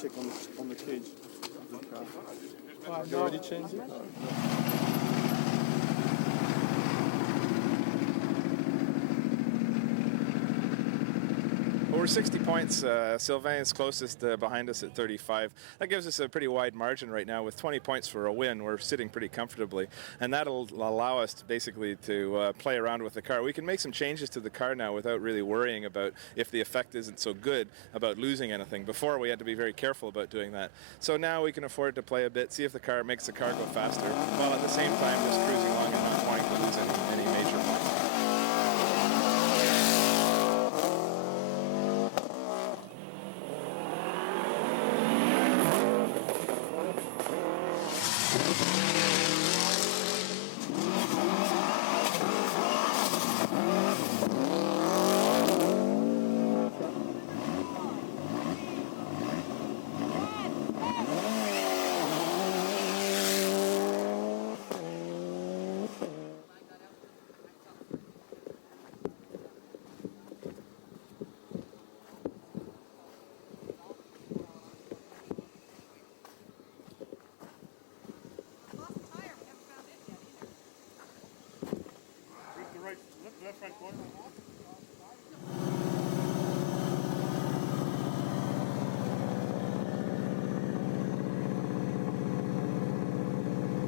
Check on the cage of the car. You already changed it? We're 60 points. Sylvain is closest behind us at 35. That gives us a pretty wide margin right now. With 20 points for a win, we're sitting pretty comfortably. And that'll allow us to basically play around with the car. We can make some changes to the car now without really worrying about if the effect isn't so good about losing anything. Before, we had to be very careful about doing that. So now we can afford to play a bit, see if the car makes the car go faster, while at the same time just cruising along and not wanting to lose any major points.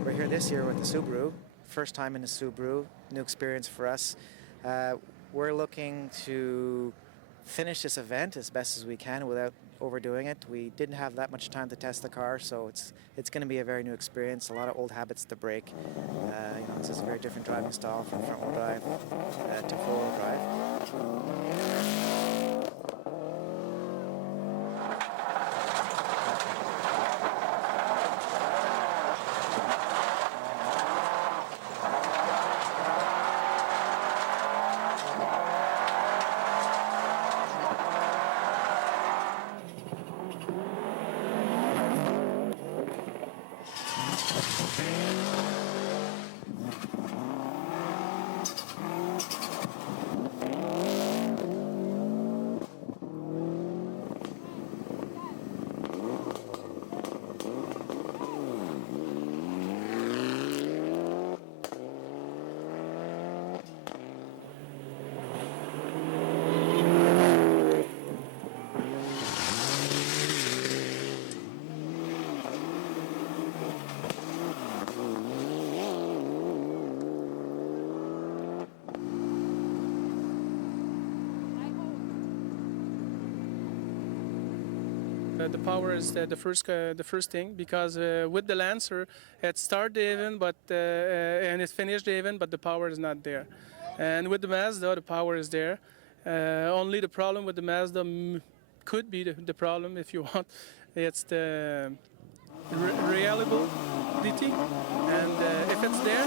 We're here this year with the Subaru, first time in the Subaru, new experience for us. We're looking to finish this event as best as we can without overdoing it. We didn't have that much time to test the car, so it's going to be a very new experience, a lot of old habits to break. This is a very different driving style from front-wheel drive to four-wheel drive. The power is the first thing, because with the Lancer it started the event and it finished the event, but the power is not there. And with the Mazda, the power is there. Only the problem with the Mazda could be the problem, if you want. It's the reliability, and if it's there,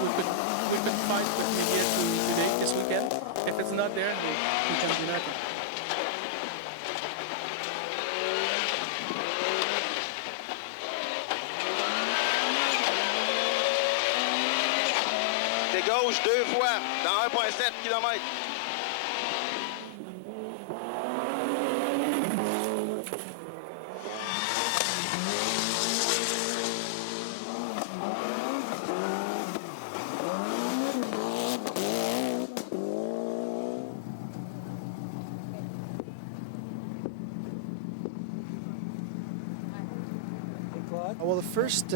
we could fight with me here today, this weekend. If it's not there, we can do nothing. Gauche 2 fois dans 1,7 km. Well, the first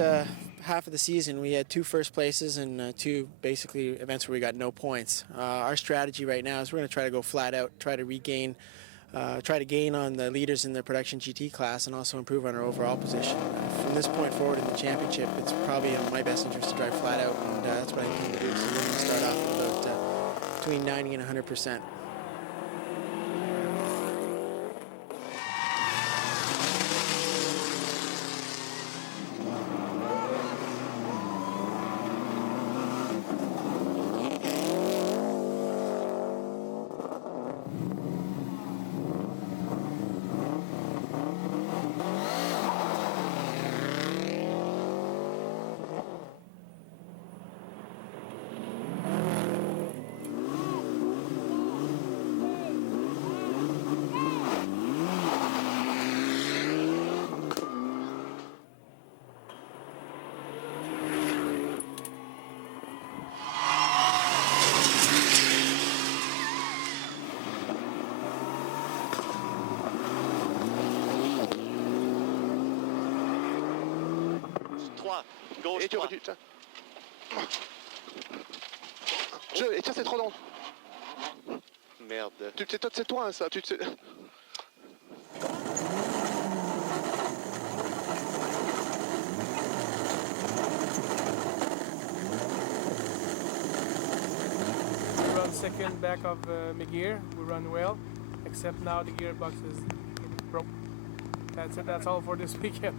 half of the season, we had 2 first places and 2 basically events where we got no points. Our strategy right now is we're going to try to go flat out, try to gain on the leaders in the production GT class and also improve on our overall position. From this point forward in the championship, it's probably in my best interest to drive flat out, and that's what I intend to do. So we're going to start off with about between 90 and 100%. et tu aurais dû... Tiens. Et tiens, c'est trop long. Merde. C'est toi, hein, ça. We run second back of Megir. We run well, except now the gearbox is broke. That's it. That's all for this weekend.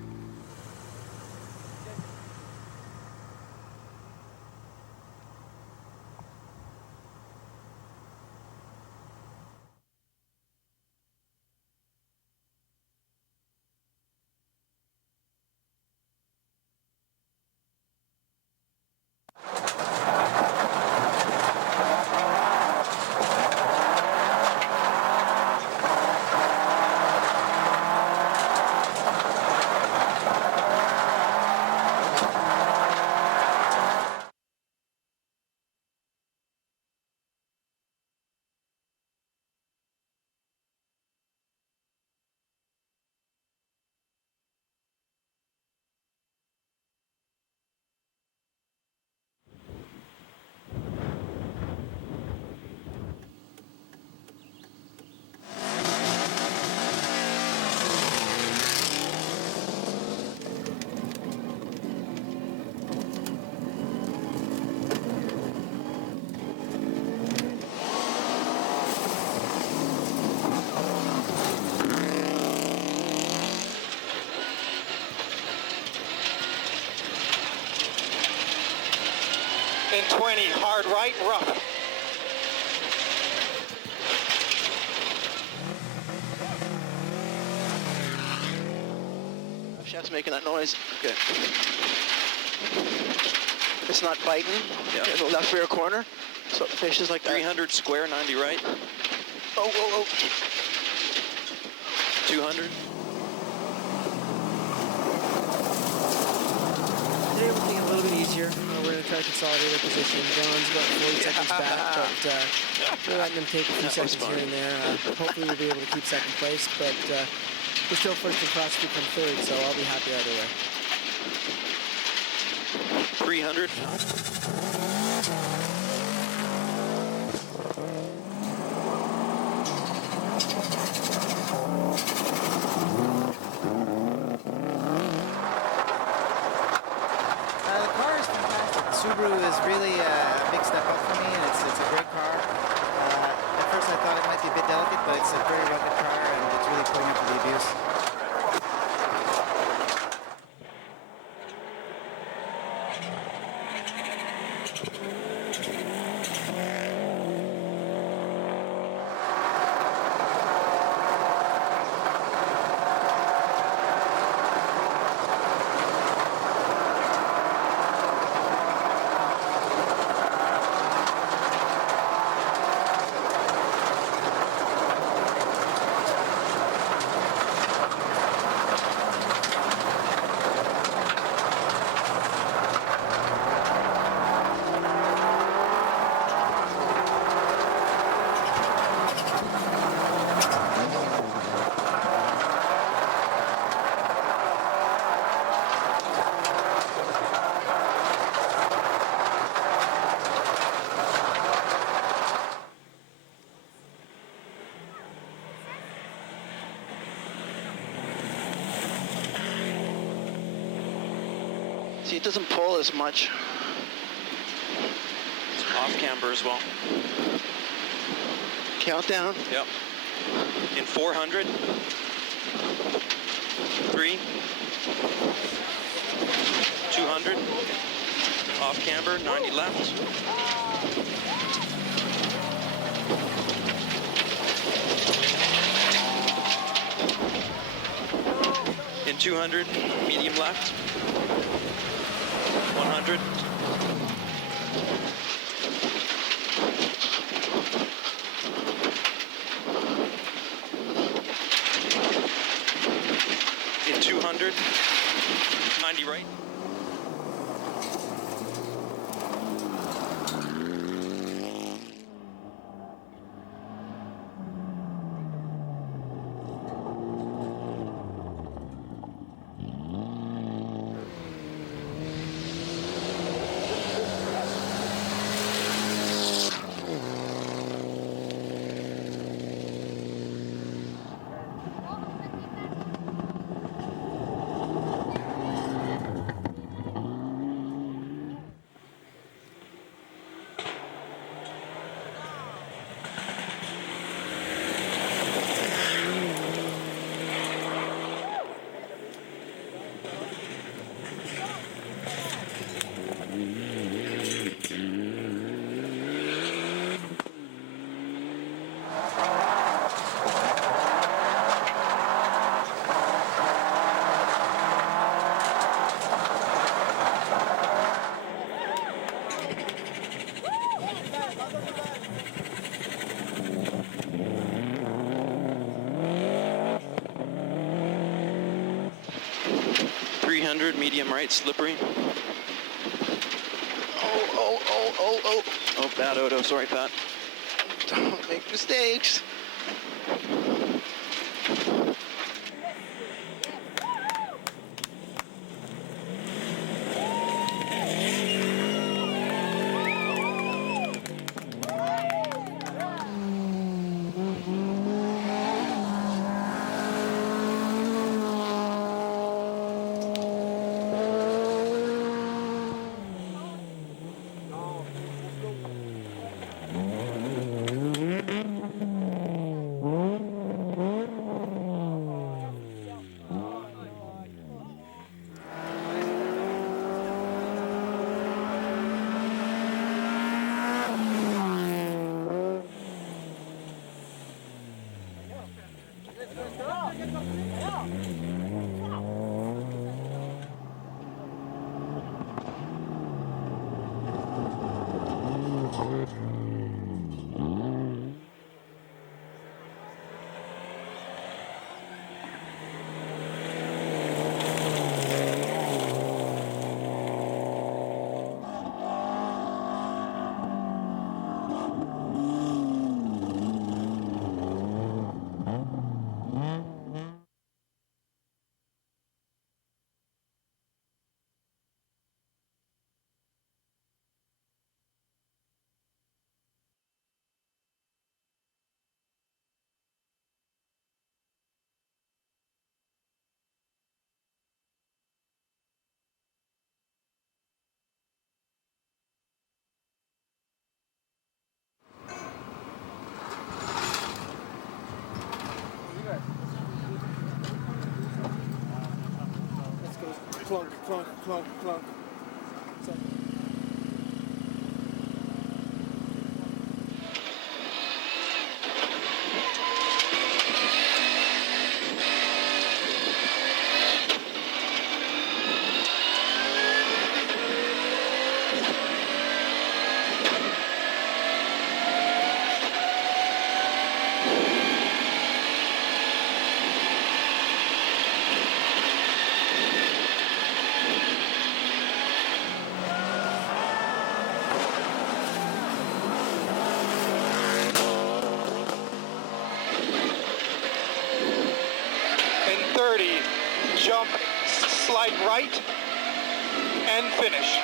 In 20, hard right, rough. Chef's making that noise. Okay. It's not biting. Yeah. In the left rear corner. So the fish is like that. 300 square, 90 right. Oh. 200. Today we're taking it a little bit easier. We're going to try to consolidate our position. John's about 40 seconds back, but we're letting him take a few seconds here and there. Hopefully we'll be able to keep second place, but we're still first in class to become third, so I'll be happy either way. 300. The car is fantastic. The Subaru is really a big step up for me, and it's a great car. At first I thought it might be a bit delicate, but it's a very rugged car, and it's really putting up with the abuse. See, it doesn't pull as much. It's off camber as well. Countdown. Yep. In 400. 3. 200. Off camber, 90 left. In 200, medium left. 100. In 200, 90 right. 300, medium right, slippery. Oh, bad Odo. Sorry, Pat. Don't make mistakes. Let's go. Clunk, clunk, clunk, clunk. So, In 30, jump, slide right, and finish.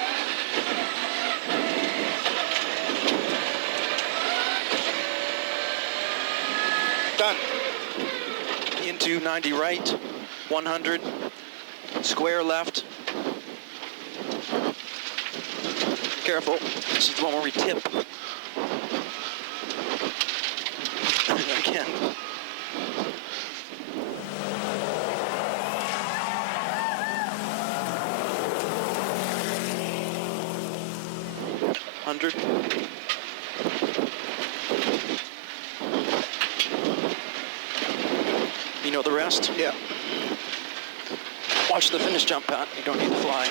Done. Into 90 right, 100, square left. Careful, this is the one where we tip. Again. Hundred. You know the rest? Yeah. Watch the finish jump, Pat. You don't need to fly.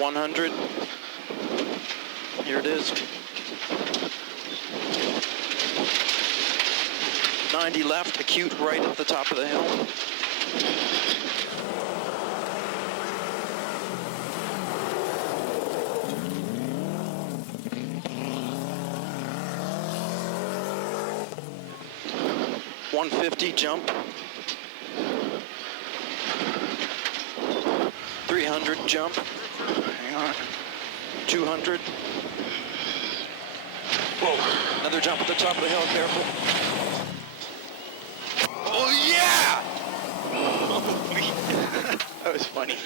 100. Here it is. 90 left, acute right at the top of the hill. .150 jump. 300 jump. Hang on. 200. Whoa. Another jump at the top of the hill, careful. Oh yeah! That was funny.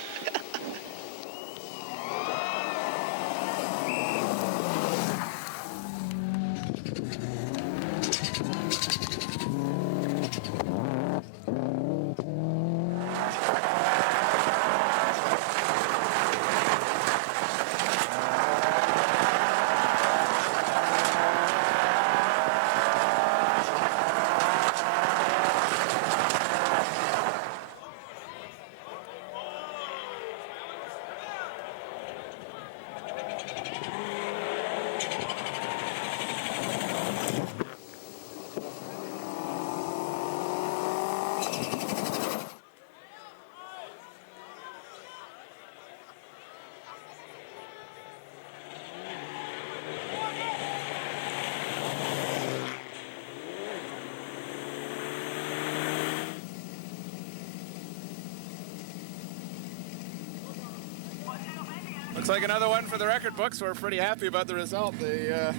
Looks like another one for the record books. We're pretty happy about the result. The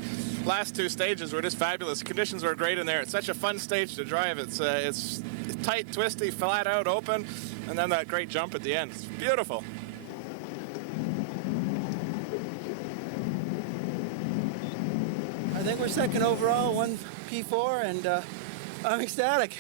last two stages were just fabulous. Conditions were great in there. It's such a fun stage to drive. It's tight, twisty, flat out, open, and then that great jump at the end. It's beautiful. I think we're second overall, one P4, and I'm ecstatic.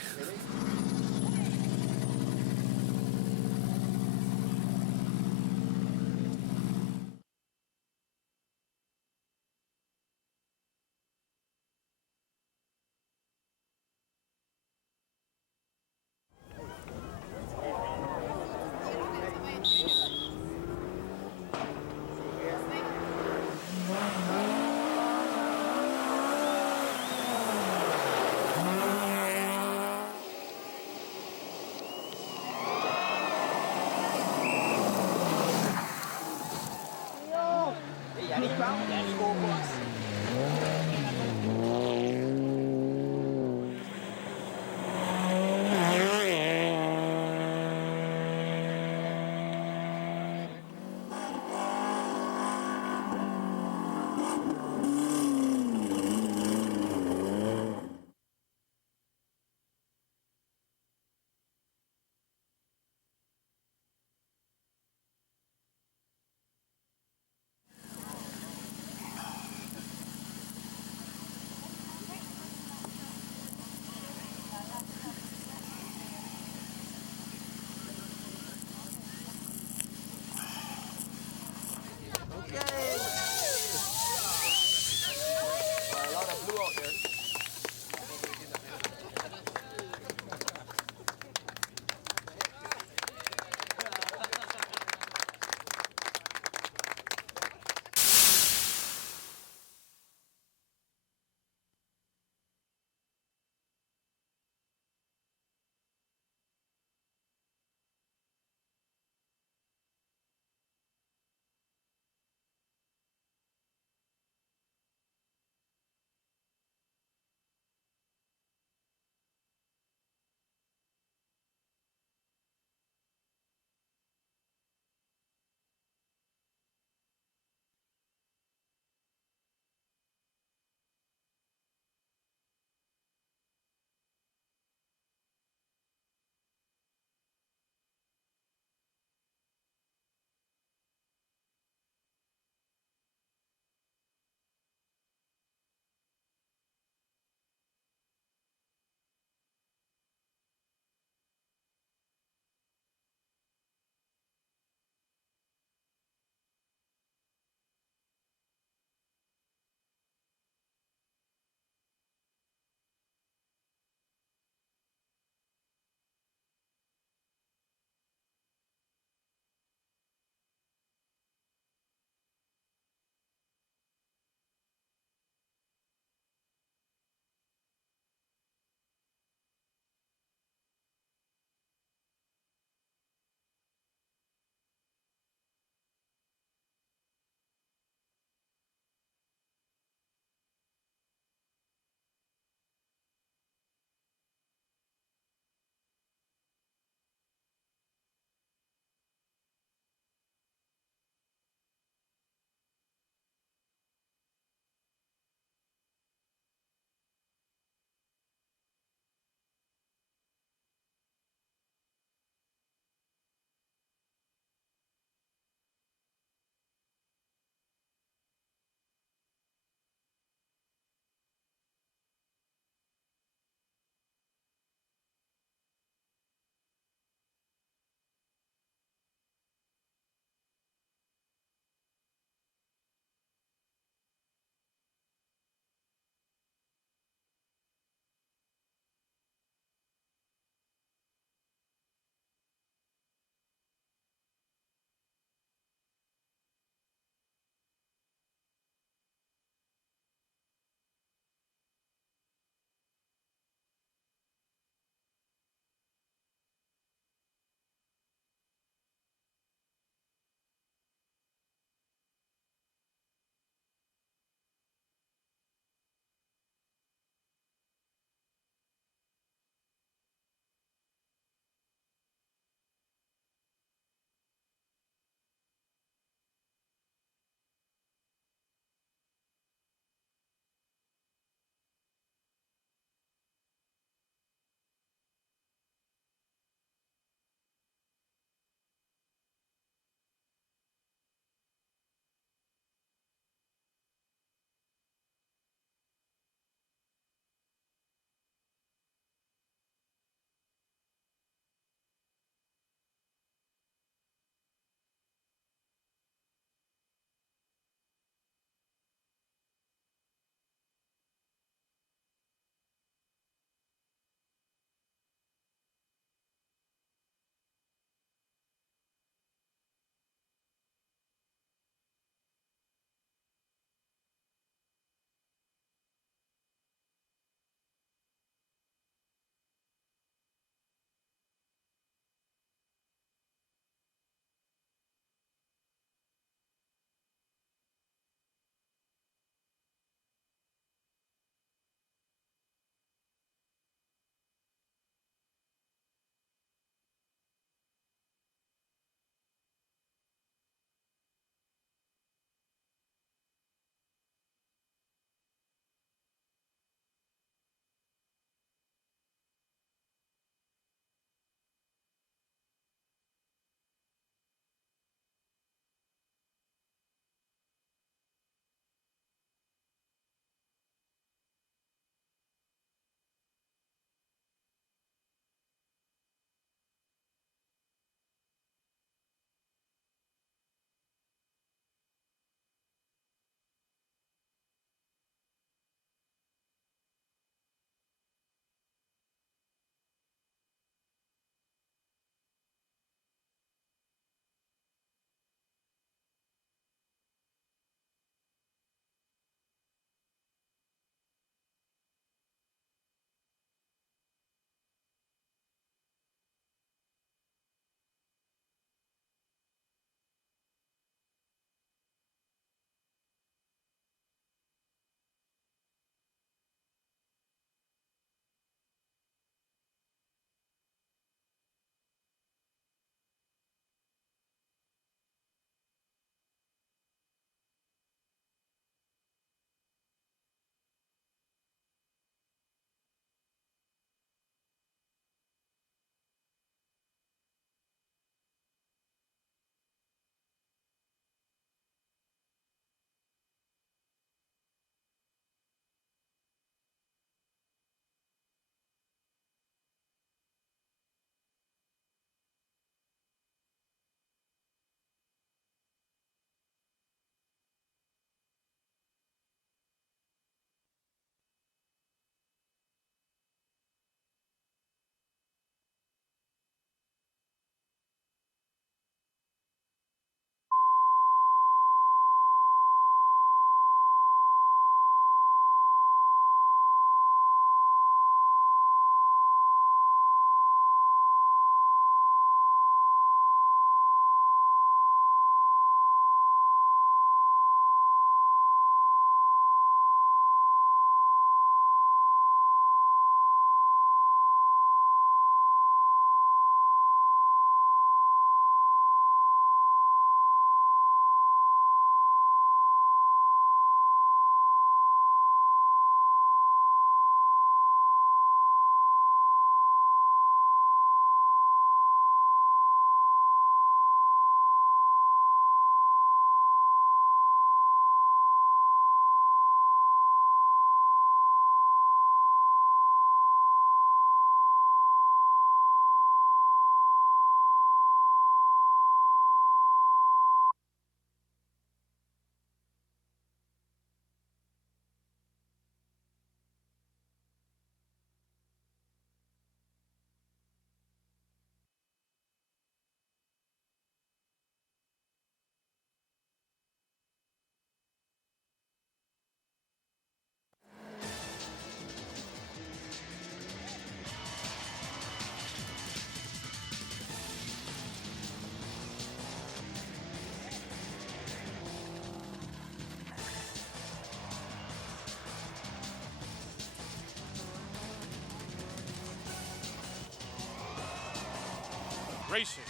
Racing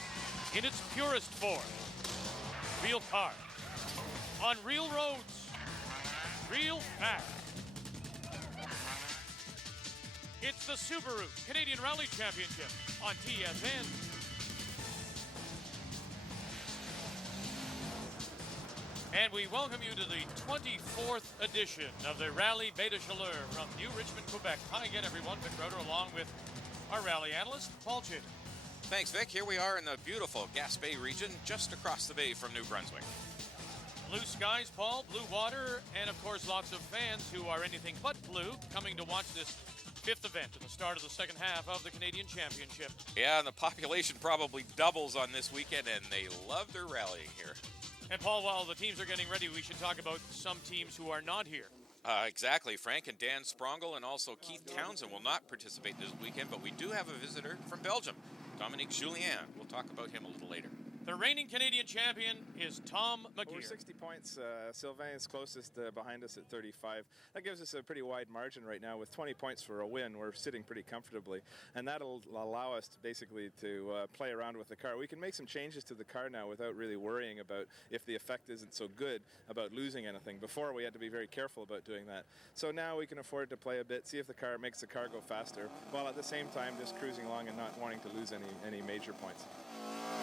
in its purest form. Real cars on real roads, real fast. It's the Subaru Canadian Rally Championship on TSN. And we welcome you to the 24th edition of the Rally Beta Chaleur from New Richmond, Quebec. Hi again, everyone. Vic Roeder along with our rally analyst, Paul Chitty. Thanks, Vic. Here we are in the beautiful Gaspé region, just across the bay from New Brunswick. Blue skies, Paul, blue water, and of course lots of fans who are anything but blue coming to watch this fifth event at the start of the second half of the Canadian Championship. Yeah, and the population probably doubles on this weekend, and they love their rallying here. And Paul, while the teams are getting ready, we should talk about some teams who are not here. Exactly. Frank and Dan Sprongel and also Keith Townsend will not participate this weekend, but we do have a visitor from Belgium, Dominique Julien. We'll talk about him a little later. The reigning Canadian champion is Tom McGeer. Over 60 points. Sylvain is closest behind us at 35. That gives us a pretty wide margin right now. With 20 points for a win, we're sitting pretty comfortably. And that'll allow us to basically to play around with the car. We can make some changes to the car now without really worrying about if the effect isn't so good about losing anything. Before, we had to be very careful about doing that. So now we can afford to play a bit, see if the car makes the car go faster, while at the same time just cruising along and not wanting to lose any major points.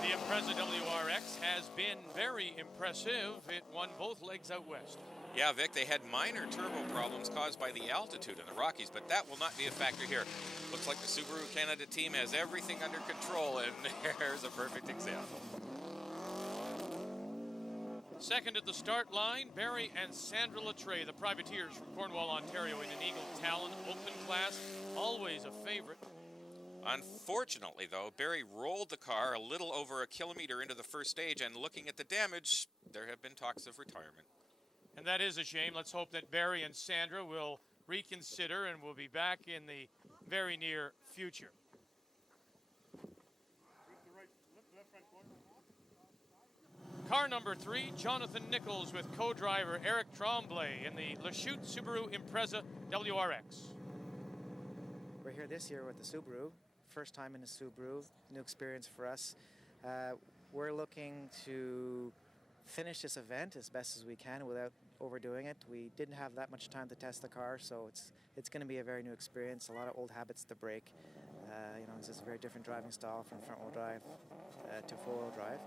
The Impreza WRX has been very impressive. It won both legs out west. Yeah, Vic, they had minor turbo problems caused by the altitude in the Rockies, but that will not be a factor here. Looks like the Subaru Canada team has everything under control, and there's a perfect example. Second at the start line, Barry and Sandra Latreille, the privateers from Cornwall, Ontario, in an Eagle Talon Open class. Always a favorite. Unfortunately, though, Barry rolled the car a little over a kilometer into the first stage, and looking at the damage, there have been talks of retirement. And that is a shame. Let's hope that Barry and Sandra will reconsider and will be back in the very near future. Car number 3, Jonathan Nichols with co-driver Eric Tremblay in the Lachute Subaru Impreza WRX. We're here this year with the Subaru. First time in a Subaru, new experience for us. We're looking to finish this event as best as we can without overdoing it. We didn't have that much time to test the car, so it's going to be a very new experience. A lot of old habits to break. This is a very different driving style from front-wheel drive to four-wheel drive.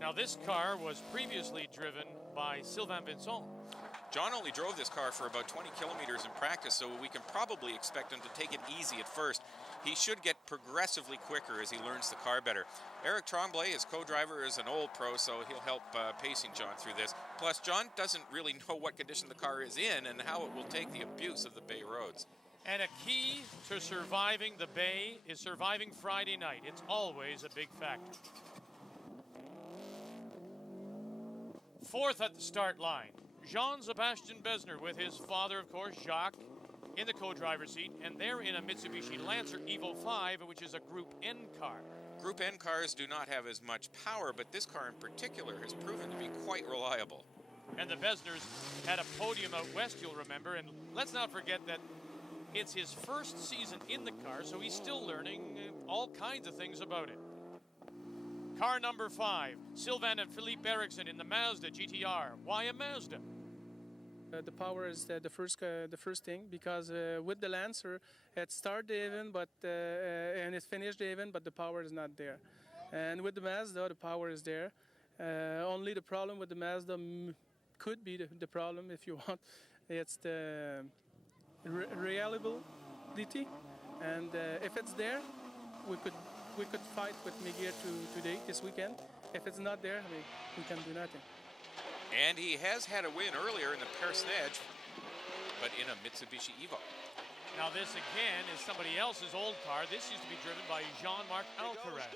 Now this car was previously driven by Sylvain Vincent. John only drove this car for about 20 kilometers in practice, so we can probably expect him to take it easy at first. He should get progressively quicker as he learns the car better. Eric Tremblay, his co-driver, is an old pro, so he'll help pacing John through this. Plus, John doesn't really know what condition the car is in and how it will take the abuse of the Bay roads. And a key to surviving the Bay is surviving Friday night. It's always a big factor. Fourth at the start line, Jean-Sebastian Besner with his father, of course, Jacques, in the co-driver's seat, and they're in a Mitsubishi Lancer Evo 5, which is a Group N car. Group N cars do not have as much power, but this car in particular has proven to be quite reliable. And the Besners had a podium out west, you'll remember, and let's not forget that it's his first season in the car, so he's still learning all kinds of things about it. Car number 5, Sylvain and Philippe Eriksson in the Mazda GTR. Why a Mazda? The power is the first thing, because with the Lancer, it started even, and it finished even, but the power is not there. And with the Mazda, the power is there. Only the problem with the Mazda could be the problem, if you want. It's the reliability, and if it's there, we could fight with McGeer today, this weekend. If it's not there, we can do nothing. And he has had a win earlier in the Personnage, but in a Mitsubishi Evo. Now this again is somebody else's old car. This used to be driven by Jean-Marc Alcaraz.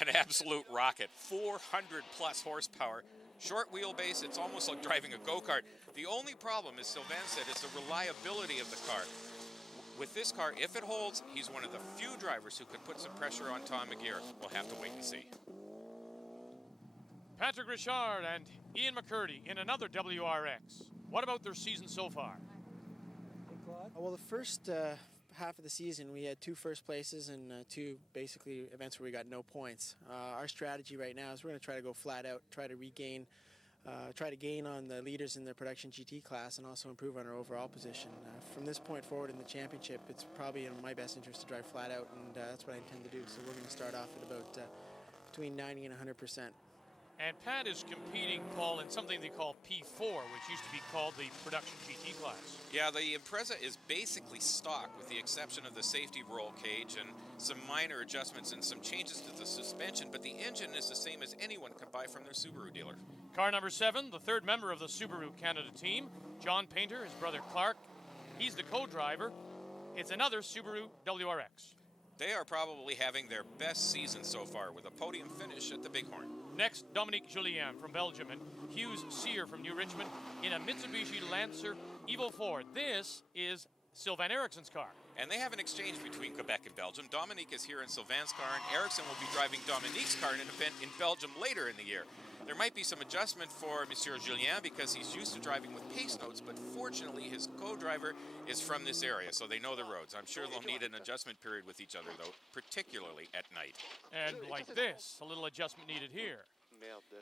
An absolute rocket, 400 plus horsepower. Short wheelbase, it's almost like driving a go-kart. The only problem, as Sylvain said, is the reliability of the car. With this car, if it holds, he's one of the few drivers who could put some pressure on Tom McGeer. We'll have to wait and see. Patrick Richard and Ian McCurdy in another WRX. What about their season so far? Well, the first half of the season, we had 2 first places and 2 basically events where we got no points. Our strategy right now is we're going to try to go flat out, try to gain on the leaders in the production GT class and also improve on our overall position. From this point forward in the championship, it's probably in my best interest to drive flat out, and that's what I intend to do. So we're going to start off at about between 90 and 100%. And Pat is competing, Paul, in something they call P4, which used to be called the production GT class. Yeah, the Impreza is basically stock with the exception of the safety roll cage and some minor adjustments and some changes to the suspension, but the engine is the same as anyone could buy from their Subaru dealer. Car number 7, the 3rd member of the Subaru Canada team, John Painter, his brother Clark. He's the co-driver. It's another Subaru WRX. They are probably having their best season so far with a podium finish at the Bighorn. Next, Dominique Julien from Belgium and Hughes Sear from New Richmond in a Mitsubishi Lancer Evo 4. This is Sylvain Ericsson's car. And they have an exchange between Quebec and Belgium. Dominique is here in Sylvain's car, and Ericsson will be driving Dominique's car in an event in Belgium later in the year. There might be some adjustment for Monsieur Julien because he's used to driving with pace notes, but fortunately his co-driver is from this area, so they know the roads. I'm sure they'll need an adjustment period with each other, though, particularly at night. And like this, a little adjustment needed here.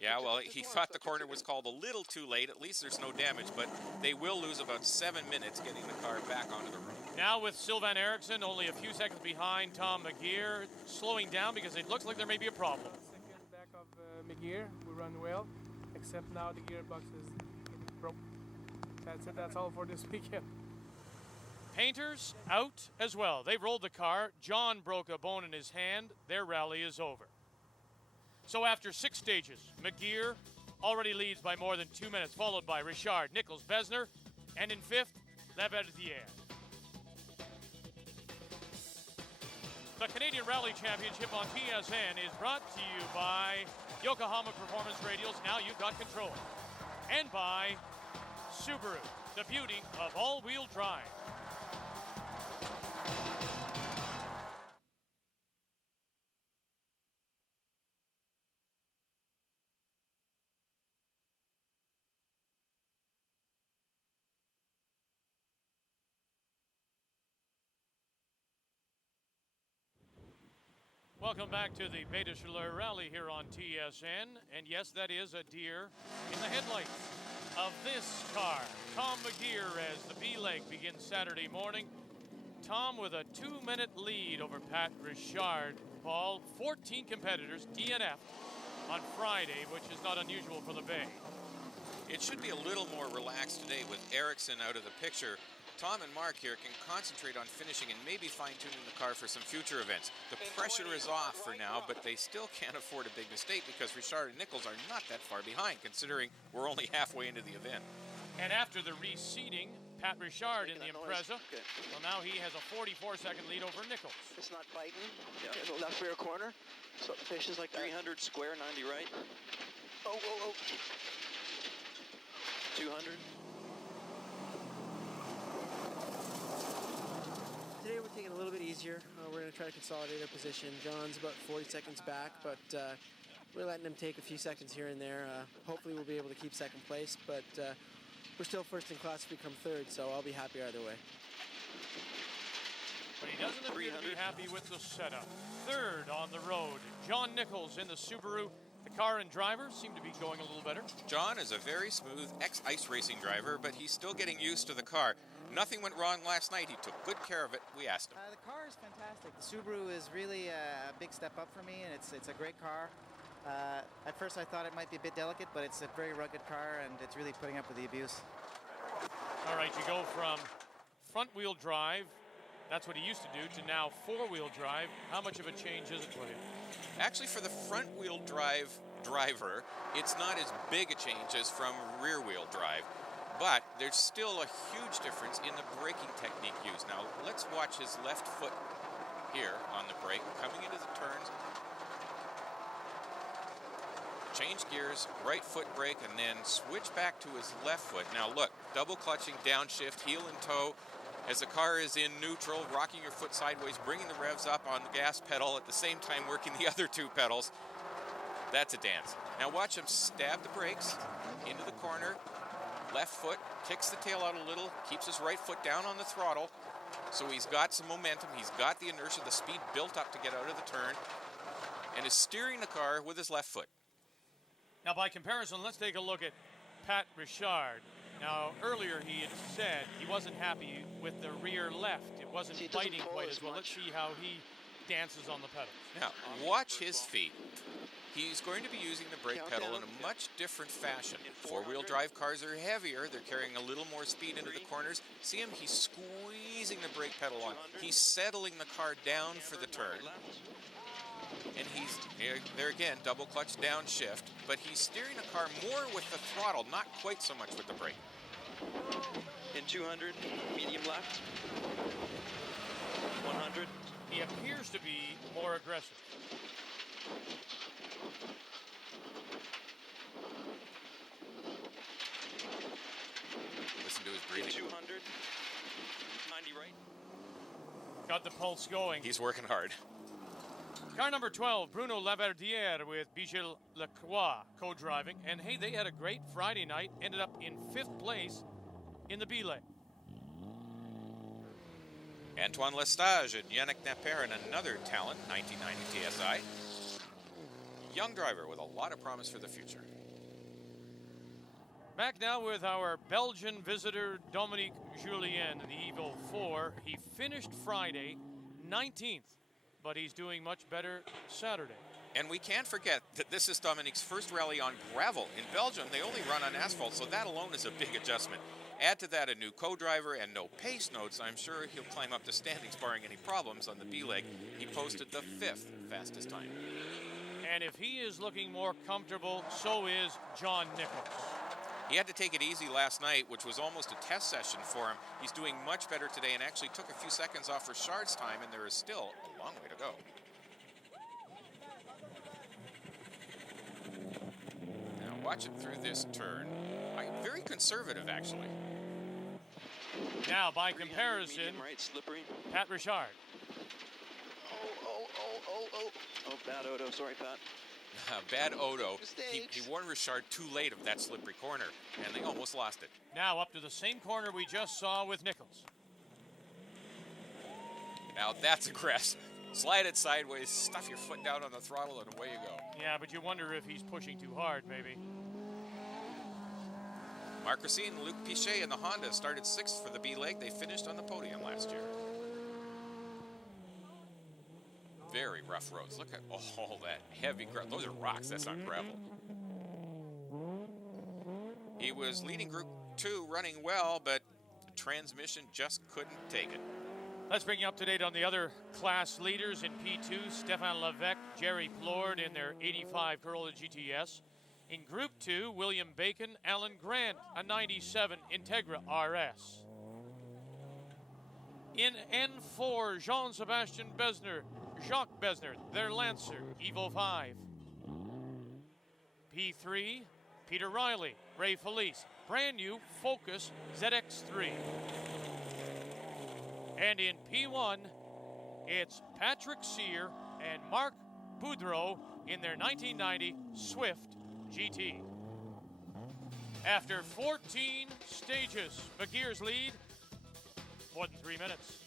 Yeah, well, he thought the corner was called a little too late. At least there's no damage, but they will lose about 7 minutes getting the car back onto the road. Now with Sylvain Ericsson only a few seconds behind Tom McGear, slowing down because it looks like there may be a problem. Second back of McGear, we run well, except now the gearbox is broke. That's it, that's all for this weekend. Painters out as well. They rolled the car. John broke a bone in his hand. Their rally is over. So after 6 stages, McGear already leads by more than 2 minutes, followed by Richard, Nichols, Besner, and in 5th, Laverdière. The Canadian Rally Championship on TSN is brought to you by Yokohama Performance Radials, now you've got control, and by Subaru, the beauty of all-wheel drive. Welcome back to the Beta Chaleur Rally here on TSN. And yes, that is a deer in the headlights of this car. Tom McGear as the B-leg begins Saturday morning. Tom with a 2-minute lead over Pat Richard. Paul, 14 competitors, DNF on Friday, which is not unusual for the Bay. It should be a little more relaxed today with Ericsson out of the picture. Tom and Mark here can concentrate on finishing and maybe fine-tuning the car for some future events. The pressure is off for now, but they still can't afford a big mistake because Richard and Nichols are not that far behind, considering we're only halfway into the event. And after the reseeding, Pat Richard in the Impreza. Well, now he has a 44-second lead over Nichols. It's not biting. Yeah. The left rear corner. So the fish is like 300 square, 90 right. Oh, oh, oh. 200. Today we're taking it a little bit easier. We're going to try to consolidate our position. John's about 40 seconds back, but we're letting him take a few seconds here and there. Hopefully we'll be able to keep second place, but we're still first in class if we come third, so I'll be happy either way. But he doesn't appear to be happy with the setup. Third on the road, John Nichols in the Subaru. The car and driver seem to be going a little better. John is a very smooth ex-ice racing driver, but he's still getting used to the car. Nothing went wrong last night. He took good care of it. We asked him. The car is fantastic. The Subaru is really a big step up for me, and it's a great car. At first I thought it might be a bit delicate, but it's a very rugged car, and it's really putting up with the abuse. All right, you go from front-wheel drive, that's what he used to do, to now four-wheel drive. How much of a change is it for you? Actually, for the front-wheel drive driver, it's not as big a change as from rear-wheel drive. But there's still a huge difference in the braking technique used. Now, let's watch his left foot here on the brake, coming into the turns. Change gears, right foot brake, and then switch back to his left foot. Now look, double clutching, downshift, heel and toe. As the car is in neutral, rocking your foot sideways, bringing the revs up on the gas pedal, at the same time working the other two pedals. That's a dance. Now watch him stab the brakes into the corner. Left foot, kicks the tail out a little, keeps his right foot down on the throttle, So he's got some momentum, he's got the inertia, the speed built up to get out of the turn, and is steering the car with his left foot. Now, by comparison, let's take a look at Pat Richard. Now, earlier he had said he wasn't happy with the rear left. It wasn't biting quite as well. Let's see how he dances on the pedals. Now, watch his feet. He's going to be using the brake pedal in a much different fashion. Four-wheel drive cars are heavier. They're carrying a little more speed into the corners. See him? He's squeezing the brake pedal on. He's settling the car down for the turn. And he's, there again, double clutch downshift, but he's steering the car more with the throttle, not quite so much with the brake. In 200, medium left. 100. He appears to be more aggressive. Listen to his breathing. 200, 90 right. Got the pulse going. He's working hard. Car number 12, Bruno Laverdiere with Bichel Lacroix co-driving. And hey, they had a great Friday night, ended up in 5th place in the B leg. Antoine Lestage and Yannick Naper, and another talent, 1990 TSI. Young driver with a lot of promise for the future. Back now with our Belgian visitor, Dominique Julien, in the Evo 4. He finished Friday 19th, but he's doing much better Saturday. And we can't forget that this is Dominique's first rally on gravel. In Belgium, they only run on asphalt, so that alone is a big adjustment. Add to that a new co-driver and no pace notes, I'm sure he'll climb up the standings barring any problems on the B leg. He posted the 5th fastest time. And if he is looking more comfortable, so is John Nichols. He had to take it easy last night, which was almost a test session for him. He's doing much better today and actually took a few seconds off Richard's time, and there is still a long way to go. Now watch it through this turn. Very conservative, actually. Now, by comparison, right, slippery. Pat Richard. Oh, bad Odo. Sorry, Pat. Bad Odo. He warned Richard too late of that slippery corner, and they almost lost it. Now up to the same corner we just saw with Nichols. Now that's aggressive. Slide it sideways, stuff your foot down on the throttle, and away you go. Yeah, but you wonder if he's pushing too hard, maybe. Marc Racine and Luc Pichet in the Honda started 6th for the B leg. They finished on the podium last year. Very rough roads. Look at all that heavy gravel. Those are rocks, that's not gravel. He was leading Group 2, running well, but the transmission just couldn't take it. Let's bring you up to date on the other class leaders in P2. Stefan Levesque, Jerry Plord in their 85 Corolla GTS. In Group 2, William Bacon, Alan Grant, a 97 Integra RS. In N4, Jean-Sebastian Besner, Jacques Besner, their Lancer, Evo 5. P3, Peter Riley, Ray Felice, brand new Focus ZX3. And in P1, it's Patrick Sear and Mark Boudreau in their 1990 Swift GT. After 14 stages, McGear's lead, more than 3 minutes.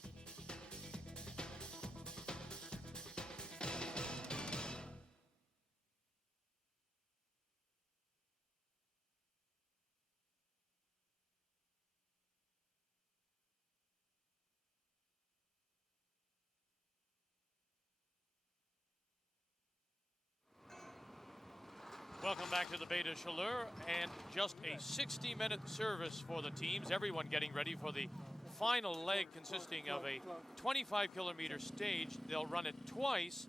Welcome back to the Bay de Chaleur, and just a 60-minute service for the teams. Everyone getting ready for the final leg, consisting of a 25-kilometer stage. They'll run it twice,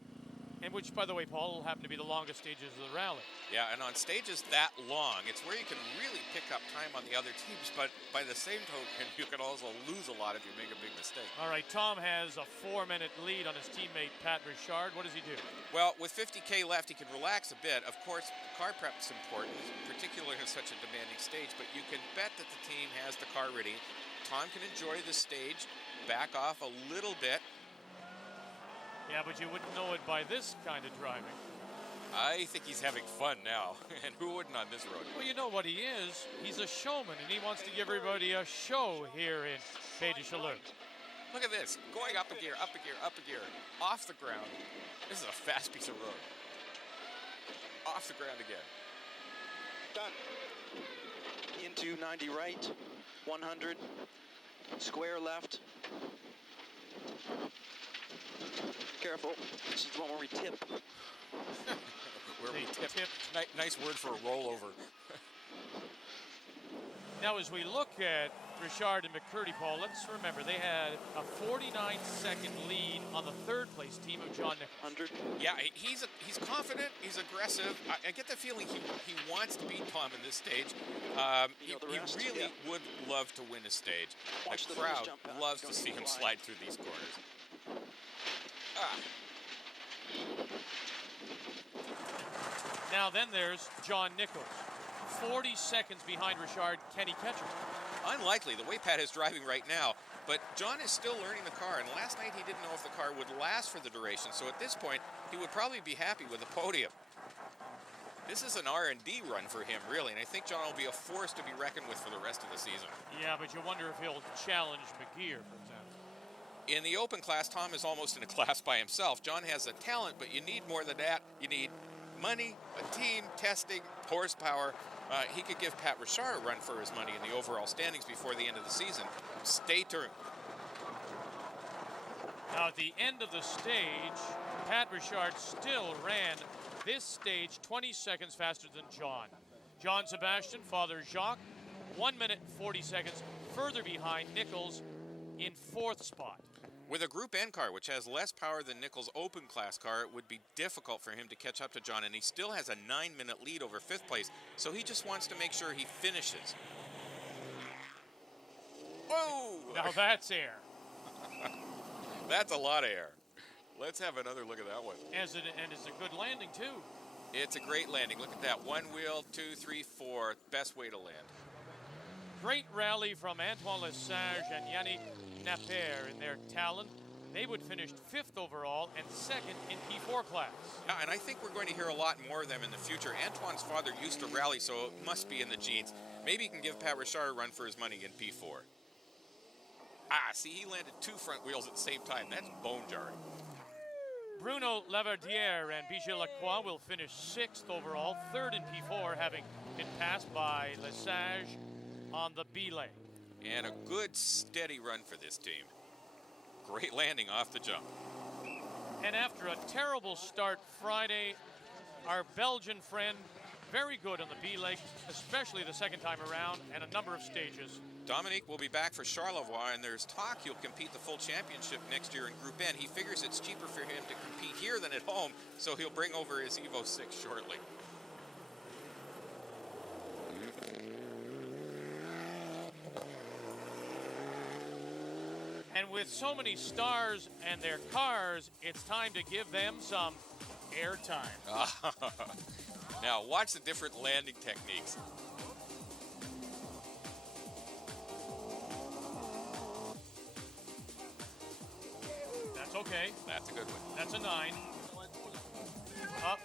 and which, by the way, Paul, will happen to be the longest stages of the rally. Yeah, and on stages that long, it's where you can really pick up time on the other teams, but by the same token, you can also lose a lot if you make a big mistake. All right, Tom has a 4-minute lead on his teammate, Pat Richard. What does he do? Well, with 50K left, he can relax a bit. Of course, car prep's important, particularly in such a demanding stage, but you can bet that the team has the car ready. Tom can enjoy the stage, back off a little bit. Yeah, but you wouldn't know it by this kind of driving. I think he's having fun now, and who wouldn't on this road? Well, you know what he is. He's a showman, and he wants to give everybody a show here in Bay de Chaleur. Look at this. Going up a gear, up a gear, up a gear. Off the ground. This is a fast piece of road. Off the ground again. Done. Into 90 right, 100, square left. Careful, this is the one where we tip. Where we tip. Nice word for a rollover. Now, as we look at Richard and McCurdy, Paul, let's remember they had a 49-second lead on the third place team of John Nichols. 100. Yeah, he's confident. He's aggressive. I get the feeling he wants to beat Tom in this stage. He really would love to win a stage. The crowd loves to see him slide through these corners. Now then there's John Nichols. 40 seconds behind Richard. Can he catch him? Unlikely, the way Pat is driving right now. But John is still learning the car, and last night he didn't know if the car would last for the duration. So at this point, he would probably be happy with a podium. This is an R&D run for him, really, and I think John will be a force to be reckoned with for the rest of the season. Yeah, but you wonder if he'll challenge McGear, for example. In the open class, Tom is almost in a class by himself. John has a talent, but you need more than that. You need money, a team, testing, horsepower. He could give Pat Richard a run for his money in the overall standings before the end of the season. Stay tuned. Now, at the end of the stage, Pat Richard still ran this stage 20 seconds faster than John. John Sebastian, Father Jacques, 1 minute 40 seconds further behind Nichols in fourth spot. With a Group N car, which has less power than Nichols' open class car, it would be difficult for him to catch up to John, and he still has a 9-minute lead over fifth place, so he just wants to make sure he finishes. Whoa! Now that's air. That's a lot of air. Let's have another look at that one. And it's a good landing, too. It's a great landing. Look at that. 1 wheel, 2, 3, 4. Best way to land. Great rally from Antoine Lesage and Yannick Naper in their Talon. They would finish 5th overall and 2nd in P4 class. Yeah, and I think we're going to hear a lot more of them in the future. Antoine's father used to rally, so it must be in the genes. Maybe he can give Pat Richard a run for his money in P4. See, he landed 2 front wheels at the same time. That's bone jarring. Bruno Laverdiere and Bijou Lacroix will finish 6th overall, 3rd in P4, having been passed by Lesage on the B lane. And a good, steady run for this team. Great landing off the jump. And after a terrible start Friday, our Belgian friend, very good on the B leg, especially the second time around, and a number of stages. Dominique will be back for Charlevoix, and there's talk he'll compete the full championship next year in Group N. He figures it's cheaper for him to compete here than at home, so he'll bring over his Evo 6 shortly. And with so many stars and their cars, it's time to give them some airtime. Now, watch the different landing techniques. That's okay. That's a good one. That's a 9. Up.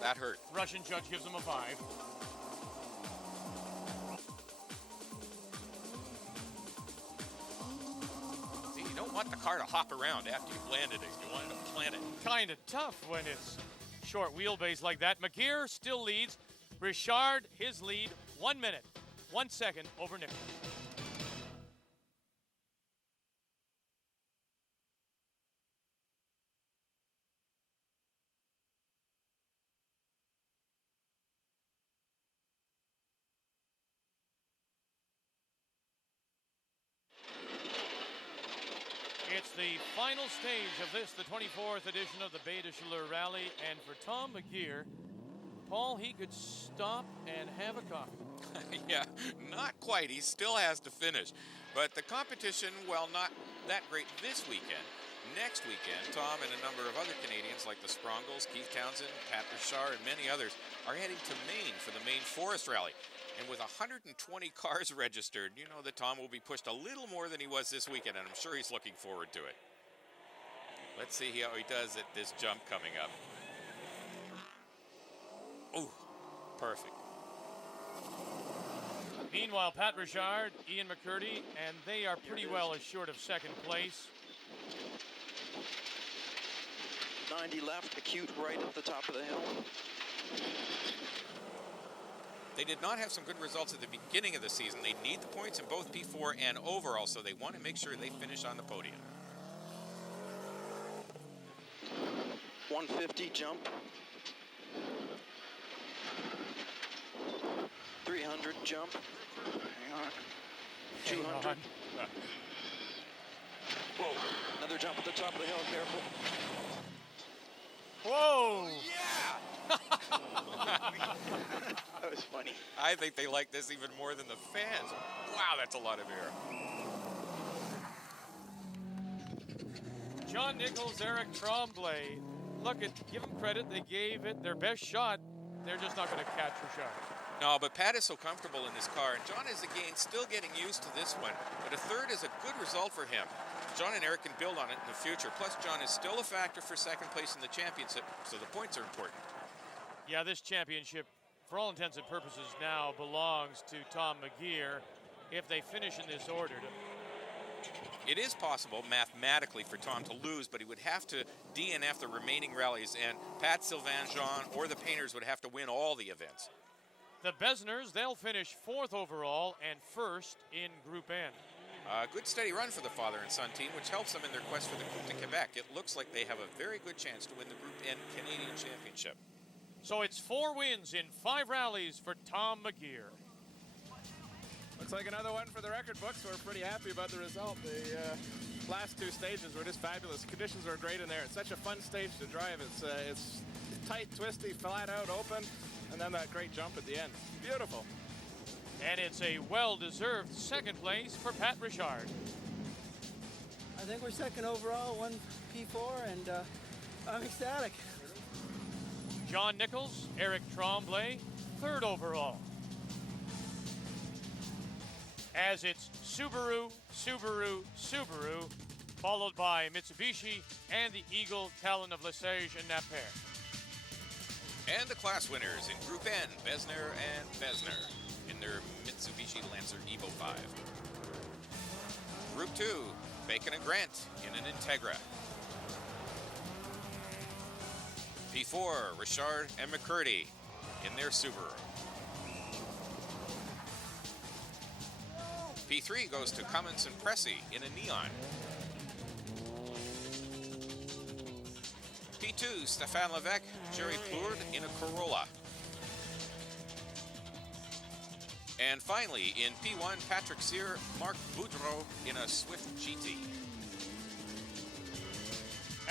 That hurt. Russian judge gives him a 5. See, you don't want the car to hop around after you've landed it. You want it to plant it. Kind of tough when it's short wheelbase like that. McGear still leads. Richard, his lead, 1 minute, 1 second over Nichols. It's the final stage of this, the 24th edition of the Bay de Chaleur Rally, and for Tom McGear, Paul, he could stop and have a coffee. Yeah, not quite. He still has to finish. But the competition, well, not that great this weekend. Next weekend, Tom and a number of other Canadians like the Sprongles, Keith Townsend, Pat Richard, and many others are heading to Maine for the Maine Forest Rally. And with 120 cars registered, you know that Tom will be pushed a little more than he was this weekend, and I'm sure he's looking forward to it. Let's see how he does at this jump coming up. Oh, perfect. Meanwhile, Pat Richard, Ian McCurdy, and they are pretty well assured of second place. 90 left, acute right at the top of the hill. They did not have some good results at the beginning of the season. They need the points in both P4 and overall, so they want to make sure they finish on the podium. 150 jump. 300 jump. Hang on. 200. Whoa. Another jump at the top of the hill, careful. Whoa! That was funny. I think they like this even more than the fans. Wow, that's a lot of air. John Nichols, Eric Tremblay. Look, give them credit. They gave it their best shot. They're just not going to catch Richard. No, but Pat is so comfortable in this car, and John is, again, still getting used to this one. But a third is a good result for him. John and Eric can build on it in the future. Plus, John is still a factor for second place in the championship, so the points are important. Yeah, this championship, for all intents and purposes, now belongs to Tom McGeer if they finish in this order. It is possible mathematically for Tom to lose, but he would have to DNF the remaining rallies, and Pat, Sylvain, Jean, or the Painters would have to win all the events. The Besners, they'll finish 4th overall and 1st in Group N. A good steady run for the father and son team, which helps them in their quest for the Coupe de Quebec. It looks like they have a very good chance to win the Group N Canadian Championship. So it's 4 wins in 5 rallies for Tom McGeer. Looks like another one for the record books. We're pretty happy about the result. The last 2 stages were just fabulous. Conditions were great in there. It's such a fun stage to drive. It's tight, twisty, flat out, open, and then that great jump at the end. Beautiful. And it's a well-deserved second place for Pat Richard. I think we're second overall, 1 P4, and I'm ecstatic. John Nichols, Eric Tremblay, 3rd overall. As it's Subaru, Subaru, Subaru, followed by Mitsubishi and the Eagle Talon of Lesage and Napier. And the class winners in Group N, Besner and Besner in their Mitsubishi Lancer Evo 5. Group 2, Bacon and Grant in an Integra. P4, Richard and McCurdy in their Subaru. P3 goes to Cummins and Pressey in a Neon. P2, Stéphane Levesque, Jerry Plourde in a Corolla. And finally, in P1, Patrick Cyr, Marc Boudreau in a Swift GT.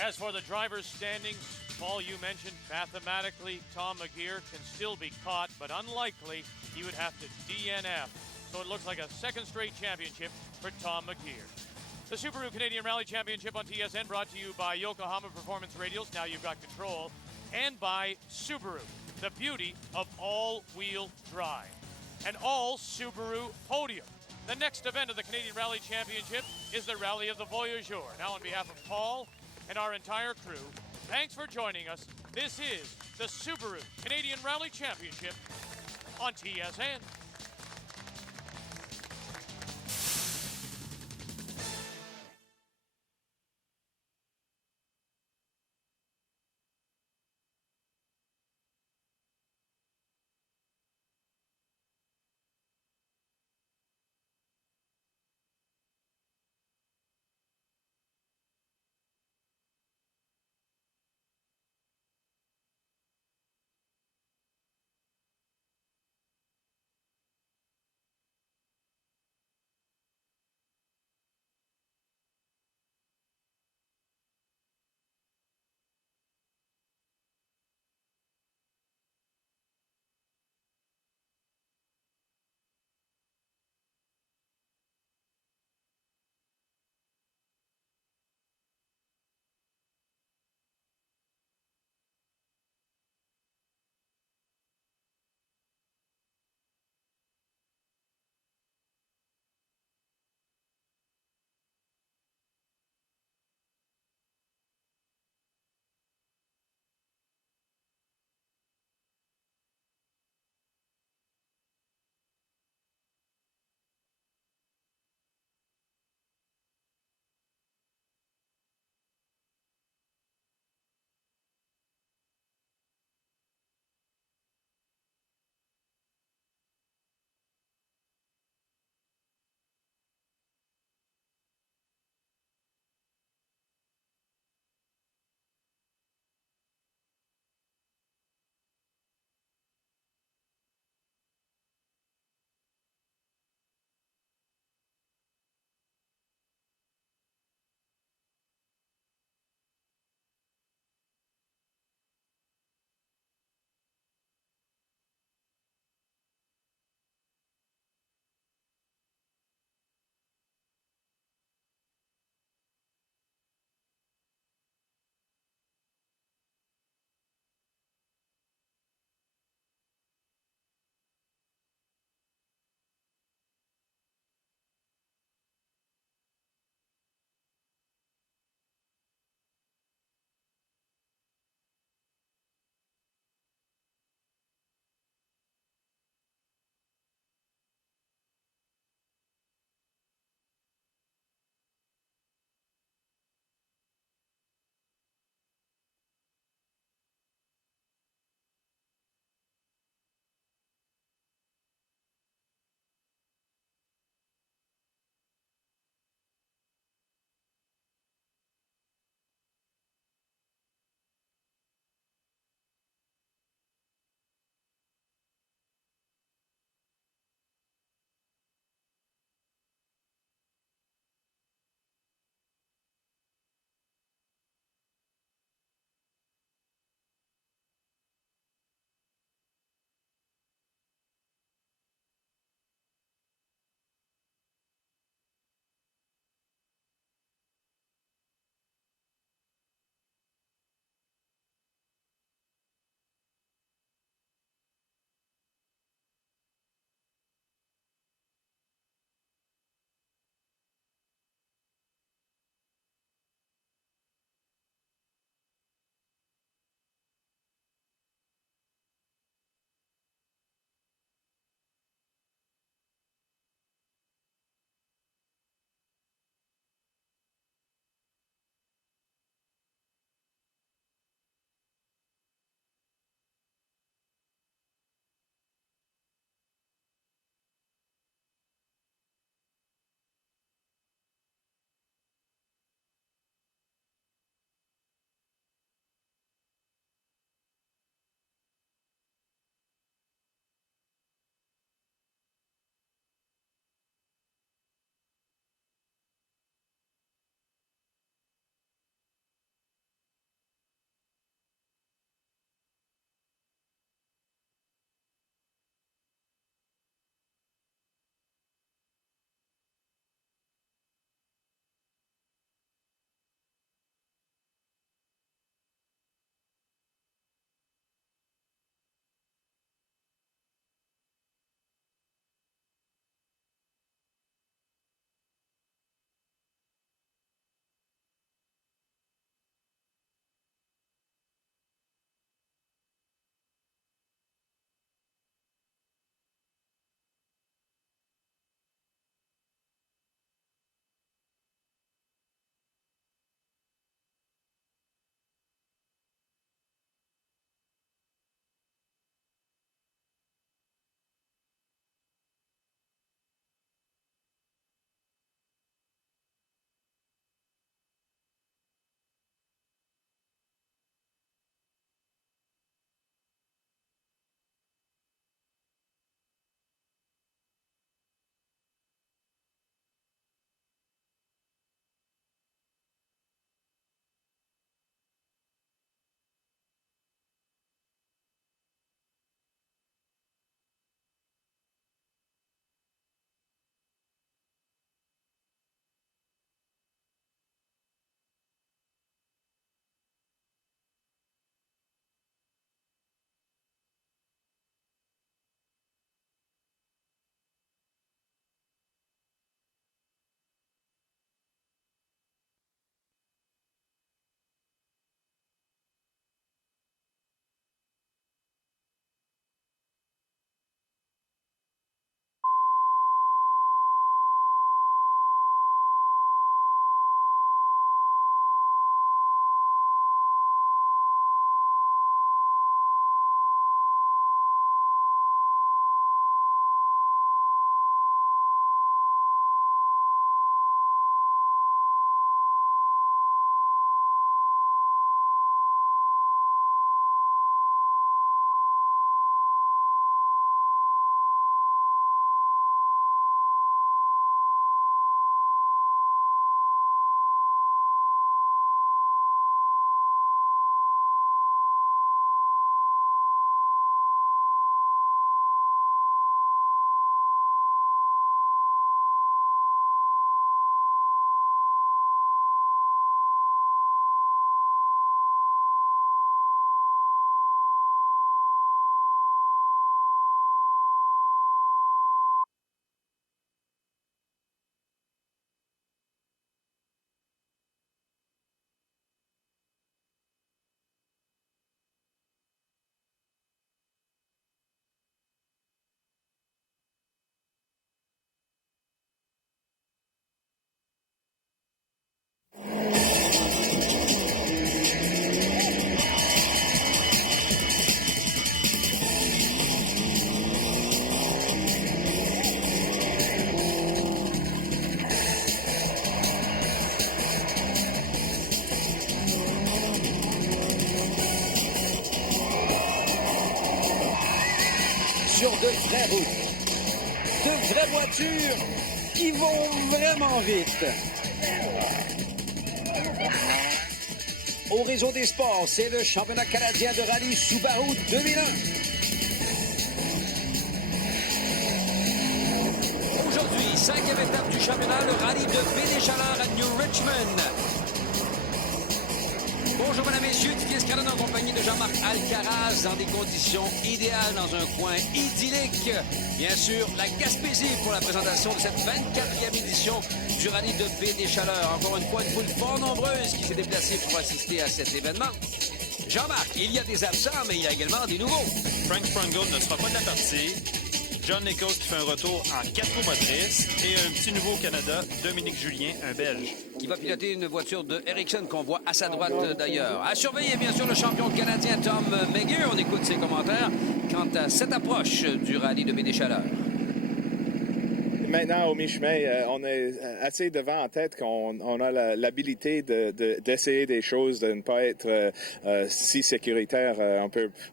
As for the driver's standings, Paul, you mentioned mathematically Tom McGeer can still be caught, but unlikely he would have to DNF. So it looks like a second straight championship for Tom McGeer. The Subaru Canadian Rally Championship on TSN brought to you by Yokohama Performance Radials, now you've got control, and by Subaru, the beauty of all-wheel drive. An all-Subaru podium. The next event of the Canadian Rally Championship is the Rally of the Voyageur. Now on behalf of Paul and our entire crew, thanks for joining us. This is the Subaru Canadian Rally Championship on TSN. sur de vraies routes. De vraies voitures qui vont vraiment vite. Au réseau des sports, c'est le championnat canadien de rallye Subaru 2001. Aujourd'hui, 5e étape du championnat, le rallye de Baie des Chaleurs à New Richmond. Bonjour, mesdames et messieurs, Didier Escalon en compagnie de Jean-Marc Alcaraz dans des conditions idéales, dans un coin idyllique. Bien sûr, la Gaspésie pour la présentation de cette 24e édition du rallye de Baie des Chaleurs. Encore une fois, une foule fort nombreuse qui s'est déplacée pour assister à cet événement. Jean-Marc, il y a des absents, mais il y a également des nouveaux. Frank Sprangel ne sera pas de la partie. John Nichols qui fait un retour en 4 roues motrices. Et un petit nouveau au Canada, Dominique Julien, un Belge. Qui va piloter une voiture de Ericsson qu'on voit à sa droite d'ailleurs. À surveiller bien sûr le champion canadien Tom McGeer. On écoute ses commentaires quant à cette approche du rallye de Baie des Chaleurs. Maintenant, au mi-chemin, on est assez devant en tête qu'on a l'habilité d'essayer des choses, de ne pas être si sécuritaire.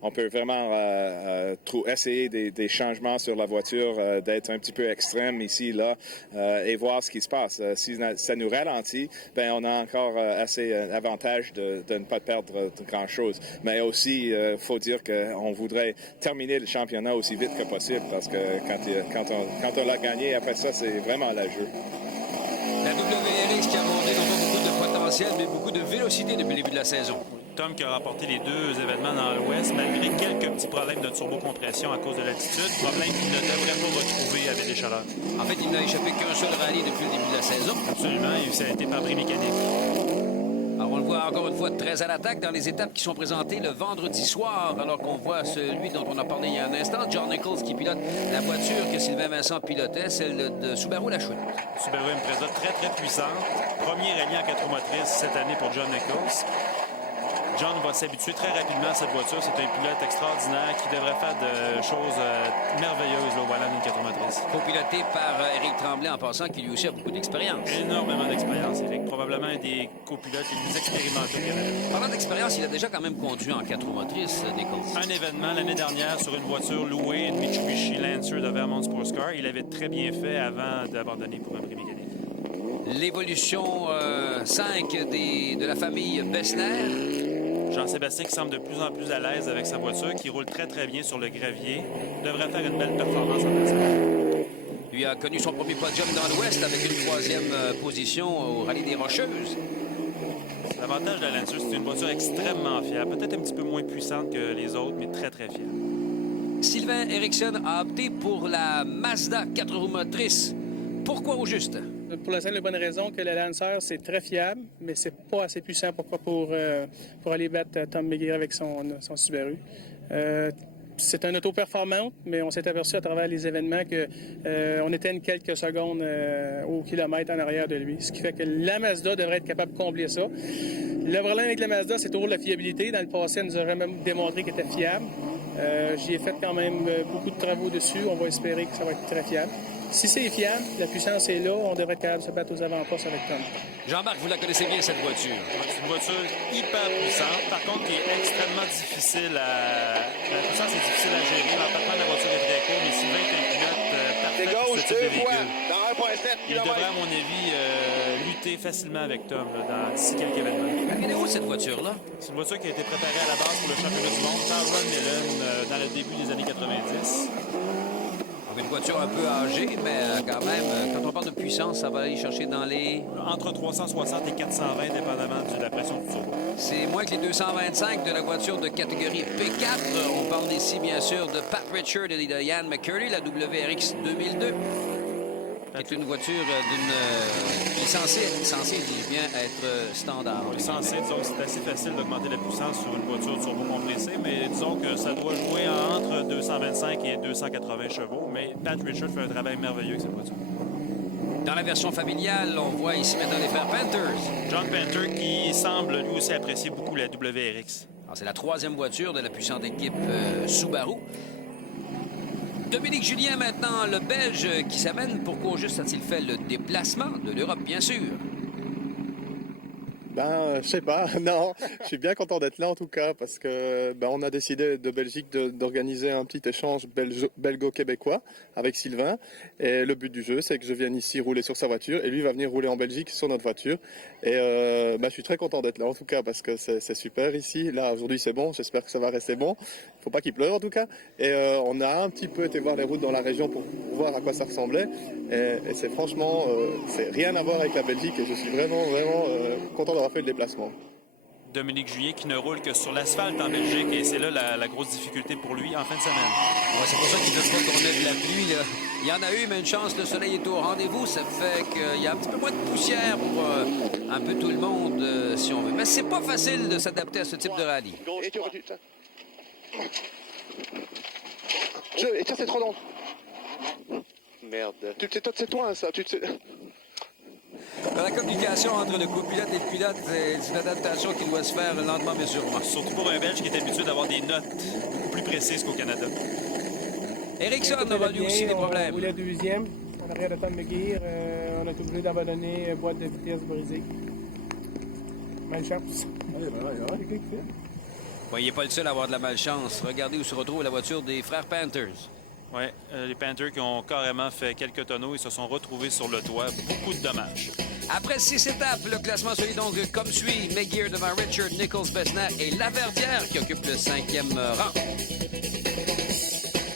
On peut vraiment essayer des changements sur la voiture, d'être un petit peu extrême ici, là, et voir ce qui se passe. Si ça nous ralentit, ben on a encore assez avantage de ne pas perdre grand-chose. Mais aussi, il faut dire qu'on voudrait terminer le championnat aussi vite que possible, parce que quand on l'a gagné, après ça, c'est vraiment la jeu. La WRX qui a montré non pas beaucoup de potentiel, mais beaucoup de vélocité depuis le début de la saison. Tom qui a remporté les 2 événements dans l'Ouest, malgré quelques petits problèmes de turbocompression à cause de l'altitude, problème qu'il ne devrait pas retrouver avec des chaleurs. En fait, il n'a échappé qu'un seul rallye depuis le début de la saison. Absolument, et ça a été par bris mécanique. Alors, on le voit encore une fois très à l'attaque dans les étapes qui sont présentées le vendredi soir, alors qu'on voit celui dont on a parlé il y a un instant, John Nichols, qui pilote la voiture que Sylvain Vincent pilotait, celle de Subaru La Chouette. Subaru Impreza très, très puissante. Premier rallye en 4 roues motrices cette année pour John Nichols. John va s'habituer très rapidement à cette voiture. C'est un pilote extraordinaire qui devrait faire de choses merveilleuses au volant d'une 4 roues motrices. Co-piloté par Éric Tremblay en passant, qui lui aussi a beaucoup d'expérience. Énormément d'expérience, Éric. Probablement un des copilotes les plus expérimentés au Canada. Parlant d'expérience, il a déjà quand même conduit en 4 roues motrices, Nichols. Un événement l'année dernière sur une voiture louée, une Mitsubishi Lancer de Vermont Sports Car. Il avait très bien fait avant d'abandonner pour un bris mécanique. L'évolution 5 de la famille Bessner. Jean-Sébastien qui semble de plus en plus à l'aise avec sa voiture, qui roule très très bien sur le gravier, devrait faire une belle performance en matin. Lui a connu son premier podium dans l'Ouest avec une 3e position au rallye des Rocheuses. L'avantage de la Lancer, c'est une voiture extrêmement fiable, peut-être un petit peu moins puissante que les autres, mais très très fiable. Sylvain Eriksson a opté pour la Mazda 4 roues motrices. Pourquoi au juste? Pour la simple et bonne raison que le Lancer, c'est très fiable, mais c'est pas assez puissant pour aller battre Tom McGeer avec son Subaru. C'est un auto performante, mais on s'est aperçu à travers les événements qu'on était une quelques secondes au kilomètre en arrière de lui. Ce qui fait que la Mazda devrait être capable de combler ça. Le problème avec la Mazda, c'est toujours la fiabilité. Dans le passé, elle nous a jamais démontré qu'elle était fiable. J'y ai fait quand même beaucoup de travaux dessus. On va espérer que ça va être très fiable. Si c'est fiable, la puissance est là, on devrait être capable de se battre aux avant-postes avec Tom. Jean-Marc, vous la connaissez bien, cette voiture. C'est une voiture hyper puissante, par contre, qui est extrêmement difficile à... La puissance est difficile à gérer. L'empattement de la voiture est très court, mais Sylvain est un pilote parfait pour ce type de véhicule. Il devrait, à mon avis, lutter facilement avec Tom d'ici quelques événements. Elle est où, cette voiture-là? C'est une voiture qui a été préparée à la base pour le championnat du monde par Ron Millen dans le début des années 90. Une voiture un peu âgée, mais quand même, quand on parle de puissance, ça va aller chercher dans les... Entre 360 et 420, dépendamment de la pression du turbo. C'est moins que les 225 de la voiture de catégorie P4. On parle ici, bien sûr, de Pat Richard et de Ian McCurdy, la WRX 2002. C'est une voiture qui est censée, dis-je bien, être standard. Oui, censé, disons que c'est assez facile d'augmenter la puissance sur une voiture turbo-compressée, mais disons que ça doit jouer entre 225 et 280 chevaux. Mais Pat Richard fait un travail merveilleux avec cette voiture. Dans la version familiale, on voit ici maintenant les frères Panthers. John Panther qui semble lui aussi apprécier beaucoup la WRX. C'est la 3e voiture de la puissante équipe Subaru. Dominique Julien, maintenant, le Belge qui s'amène. Pourquoi juste a-t-il fait le déplacement de l'Europe, bien sûr? Je sais pas, non, je suis bien content d'être là en tout cas parce que on a décidé de Belgique d'organiser un petit échange belgo-québécois avec Sylvain et le but du jeu c'est que je vienne ici rouler sur sa voiture et lui va venir rouler en Belgique sur notre voiture et je suis très content d'être là en tout cas parce que c'est super ici, là aujourd'hui c'est bon, j'espère que ça va rester bon, faut pas qu'il pleuve en tout cas et on a un petit peu été voir les routes dans la région pour voir à quoi ça ressemblait et c'est franchement, c'est rien à voir avec la Belgique et je suis vraiment content d'avoir fait le déplacement. Dominique Juillet qui ne roule que sur l'asphalte en Belgique et c'est là la grosse difficulté pour lui en fin de semaine. Ouais, c'est pour ça qu'il ne veut pas qu'on ait de la pluie. Là. Il y en a eu, mais une chance, le soleil est au rendez-vous. Ça fait qu'il y a un petit peu moins de poussière pour un peu tout le monde, si on veut. Mais c'est pas facile de s'adapter à ce type de rallye. Et tiens, c'est trop long. Merde. C'est toi, ça. La communication entre le copilote et le pilote, c'est une adaptation qui doit se faire lentement mais sûrement. Surtout pour un Belge qui est habitué d'avoir des notes beaucoup plus précises qu'au Canada. Ericsson aura lui aussi des problèmes. On roulait deuxième, en arrière de Tom McGear. On a été obligé d'abandonner boîte de vitesse brisée. Malchance. Ouais, il n'est pas le seul à avoir de la malchance. Regardez où se retrouve la voiture des frères Panthers. Oui, les Panthers qui ont carrément fait quelques tonneaux et se sont retrouvés sur le toit. Beaucoup de dommages. Après 6 étapes, le classement se lit donc comme suit. McGear devant Richard, Nichols, Besnard et Laverdière qui occupe le 5e rang.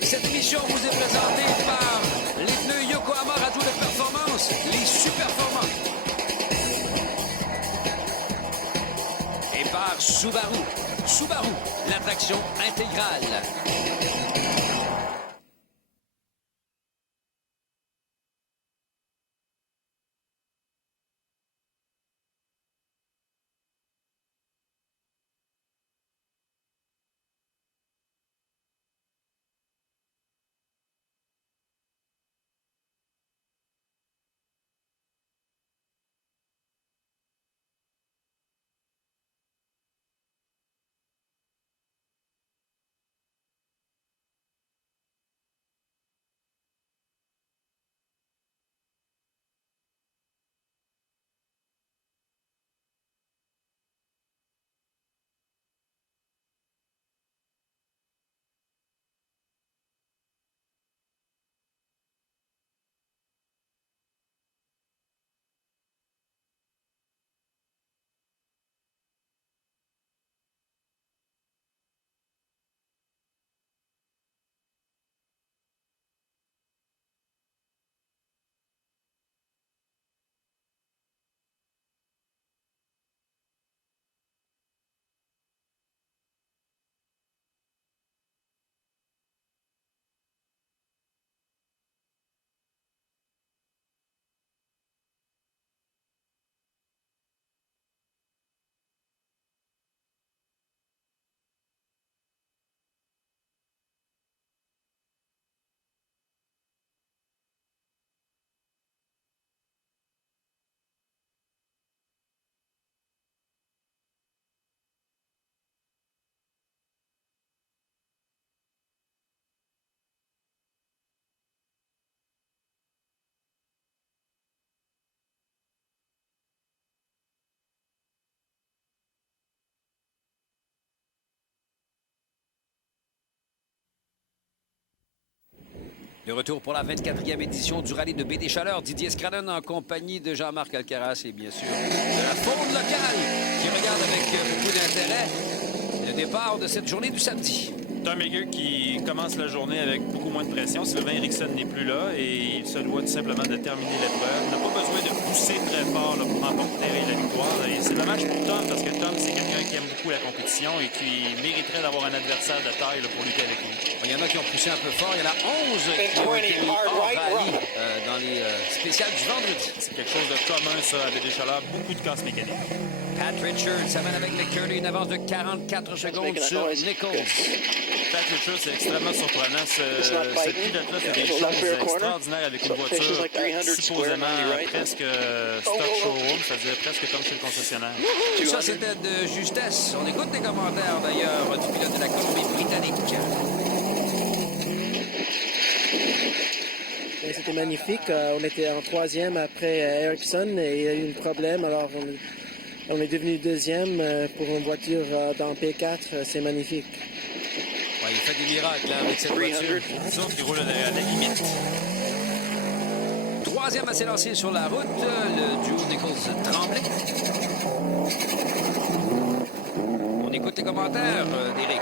Cette émission vous est présentée par les pneus Yokohama Radio de Performance, les super performants. Et par Subaru. Subaru, l'attraction intégrale. De retour pour la 24e édition du rallye de Baie des Chaleurs. Didier Scradden en compagnie de Jean-Marc Alcaraz et bien sûr de la faune locale qui regarde avec beaucoup d'intérêt le départ de cette journée du samedi. Tom McGear qui commence la journée avec beaucoup moins de pression. Sylvain Eriksson n'est plus là et il se doit tout simplement de terminer l'épreuve. Il n'a pas besoin de pousser très fort là, pour remporter la victoire. Et c'est dommage pour Tom parce que Tom, c'est quelqu'un qui aime beaucoup la compétition et qui mériterait d'avoir un adversaire de taille là, pour lutter avec lui. Il y en a qui ont poussé un peu fort. Il y en a 11 qui ont été mis hors rallye dans les spéciales du vendredi. C'est quelque chose de commun, ça, à Baie des Chaleurs. Beaucoup de casse mécanique. Pat Richards s'amène avec McCurdy une avance de 44 secondes sur Nichols. Pat Richards, c'est extrêmement surprenant. Cette pilote-là fait des choses extraordinaires avec une voiture supposément presque stock showroom, c'est-à-dire presque comme chez le concessionnaire. Tout ça, c'était de justesse. On écoute des commentaires, d'ailleurs, du pilote de la Colombie-Britannique. C'était magnifique. On était en troisième après Ericsson et il y a eu un problème. Alors On est devenu deuxième pour une voiture dans P4, c'est magnifique. Ouais, il fait des miracles là, avec cette voiture. Sauf qu'il roule à la limite. Troisième à s'élancer sur la route, le duo Nichols-Tremblay. On écoute les commentaires d'Éric.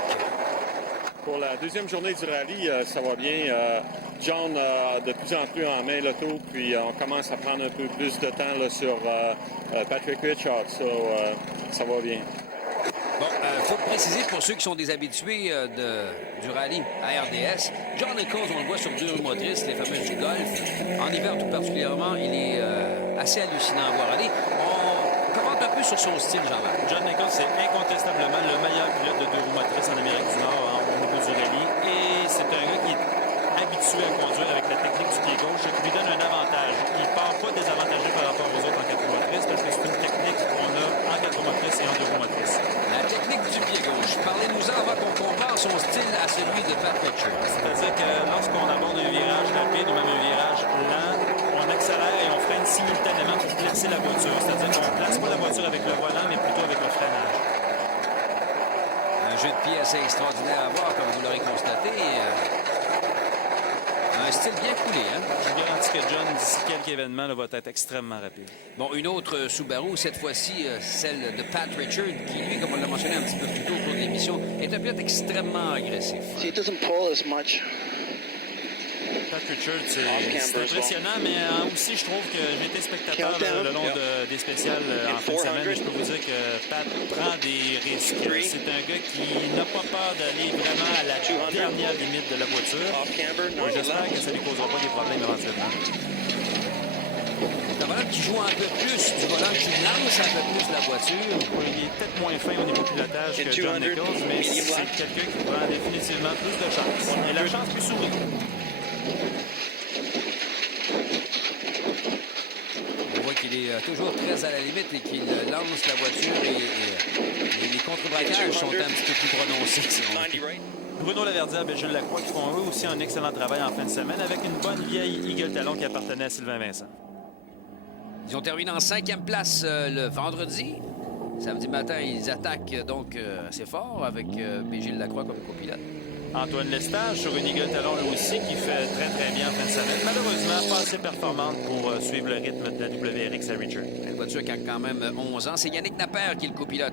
Pour la deuxième journée du rallye, ça va bien. John a de plus en plus en main l'auto, puis on commence à prendre un peu plus de temps là, sur Patrick Richard. Ça va bien. Bon, faut préciser pour ceux qui sont des habitués du rallye à RDS, John Nichols, on le voit sur deux roues motrices, les fameuses du Golf. En hiver tout particulièrement, il est assez hallucinant à voir aller. On commente un peu sur son style, Jean-Marc. John Nichols, c'est incontestablement le meilleur pilote de deux roues motrices en Amérique du Nord au niveau du rallye. Et c'est un gars qui est habitué à conduire avec la technique du pied gauche, ce qui lui donne un avantage. Il ne part pas désavantagé par rapport aux autres en quatre roues motrices parce que c'est une technique qu'on a en quatre roues motrices et en deux roues motrices. La technique du pied gauche. Parlez-nous-en avant qu'on compare son style à celui de Pat Richard. C'est-à-dire que lorsqu'on aborde un virage rapide ou même un virage lent, on accélère et on freine simultanément pour placer la voiture. C'est-à-dire qu'on ne place pas la voiture avec le volant, mais plutôt avec le freinage. Un jeu de pied assez extraordinaire à voir, comme vous l'aurez constaté. Un style bien coulé, hein? Je garantis que John, d'ici quelques événements, là, va être extrêmement rapide. Bon, une autre Subaru, cette fois-ci, celle de Pat Richard, qui, lui, comme on l'a mentionné un petit peu plus tôt au cours de l'émission, est un pilote extrêmement agressif. He doesn't pull as much. Pat Richard, c'est impressionnant, mais aussi, je trouve que j'ai été spectateur le long des spéciales en fin de semaine. Je peux vous dire que Pat prend des risques. C'est un gars qui n'a pas peur d'aller vraiment à la dernière limite de la voiture. J'espère que ça ne lui causera pas des problèmes éventuellement. Le volant qui joue un peu plus, du volant qui lance un peu plus la voiture. Il est peut-être moins fin au niveau pilotage que John Nichols, mais c'est quelqu'un qui prend définitivement plus de chance. Et la chance lui sourit. On voit qu'il est toujours très à la limite et qu'il lance la voiture et les contre-braquages sont un petit peu plus prononcés. Bruno Laverdière et Jules Lacroix qui font eux aussi un excellent travail en fin de semaine avec une bonne vieille Eagle Talon qui appartenait à Sylvain Vincent. Ils ont terminé en 5e place le vendredi. Samedi matin, ils attaquent donc assez fort avec Gilles Lacroix comme copilote. Antoine Lestage sur une Eagle Talon lui aussi qui fait très très bien en fin de semaine. Malheureusement, pas assez performante pour suivre le rythme de la WRX à Richard. Une voiture qui a quand même 11 ans. C'est Yannick Napper qui est le copilote.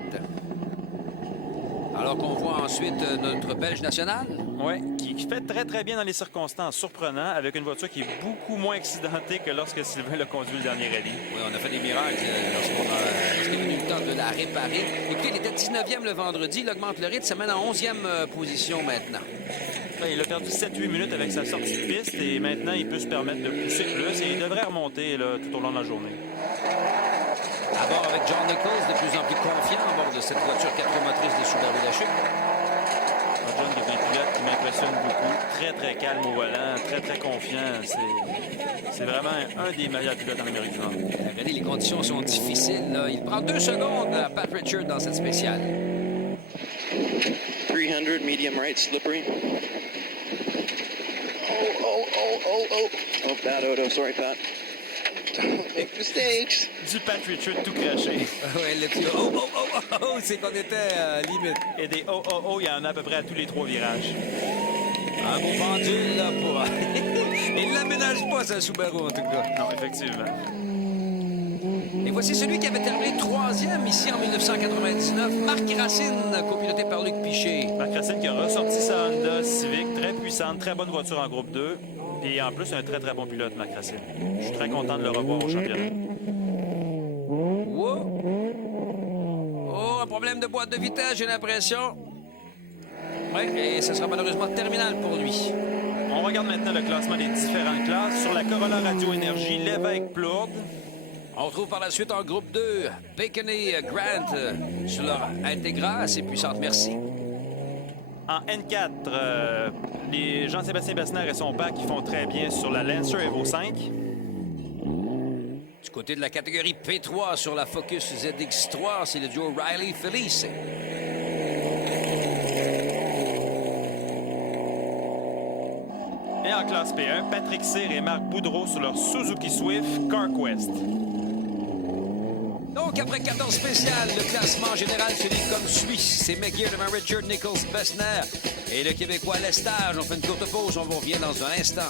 Alors qu'on voit ensuite notre Belge national. Oui, qui fait très très bien dans les circonstances, surprenant, avec une voiture qui est beaucoup moins accidentée que lorsque Sylvain l'a conduit le dernier rallye. Oui, on a fait des miracles lorsqu'il est venu le temps de la réparer. Écoutez, il était 19e le vendredi, il augmente le rythme, ça mène en 11e position maintenant. Il a perdu 7-8 minutes avec sa sortie de piste et maintenant il peut se permettre de pousser plus et il devrait remonter là, tout au long de la journée. À bord avec John Nichols, de plus en plus confiant à bord de cette voiture 4 roues motrices de Subaru Dashuk. John est un pilote qui m'impressionne beaucoup. Très, très calme au volant, très, très confiant. C'est vraiment un des meilleurs pilotes en Amérique du Nord. Regardez, les conditions sont difficiles. Là. Il prend 2 secondes à Pat Richard dans cette spéciale. 300, medium right, slippery. Oh, bad auto. Sorry, Pat. Make mistakes. Du Pat Richard tout craché. Oui, le petit c'est qu'on était limite. Et des il y en a à peu près à tous les 3 virages. Un beau pendule, là, pour... Il ne l'aménage pas, ça, Subaru, en tout cas. Non, effectivement. Et voici celui qui avait terminé 3e ici en 1999, Marc Racine, copiloté par Luc Piché. Marc Racine qui a ressorti sa Honda Civic, très puissante, très bonne voiture en groupe 2. Et en plus, un très, très bon pilote, Marc Racine. Je suis très content de le revoir au championnat. Oh, un problème de boîte de vitesse, j'ai l'impression. Oui, et ce sera malheureusement terminal pour lui. On regarde maintenant le classement des différentes classes. Sur la Corolla Radio Énergie, Lévesque Plourde. On retrouve par la suite en groupe 2, Bacon et Grant sur leur Integra, assez puissante, merci. En N4, les Jean-Sébastien Besnard et son pack qui font très bien sur la Lancer Evo 5. Du côté de la catégorie P3 sur la Focus ZX3, c'est le duo Riley-Felice. Et en classe P1, Patrick Cyr et Marc Boudreau sur leur Suzuki Swift CarQuest. Donc, après 14 spéciales, le classement général se lit comme suit. C'est McGear devant Richard, Nichols, Bessner et le Québécois Lestage. On fait une courte pause, on vous revient dans un instant.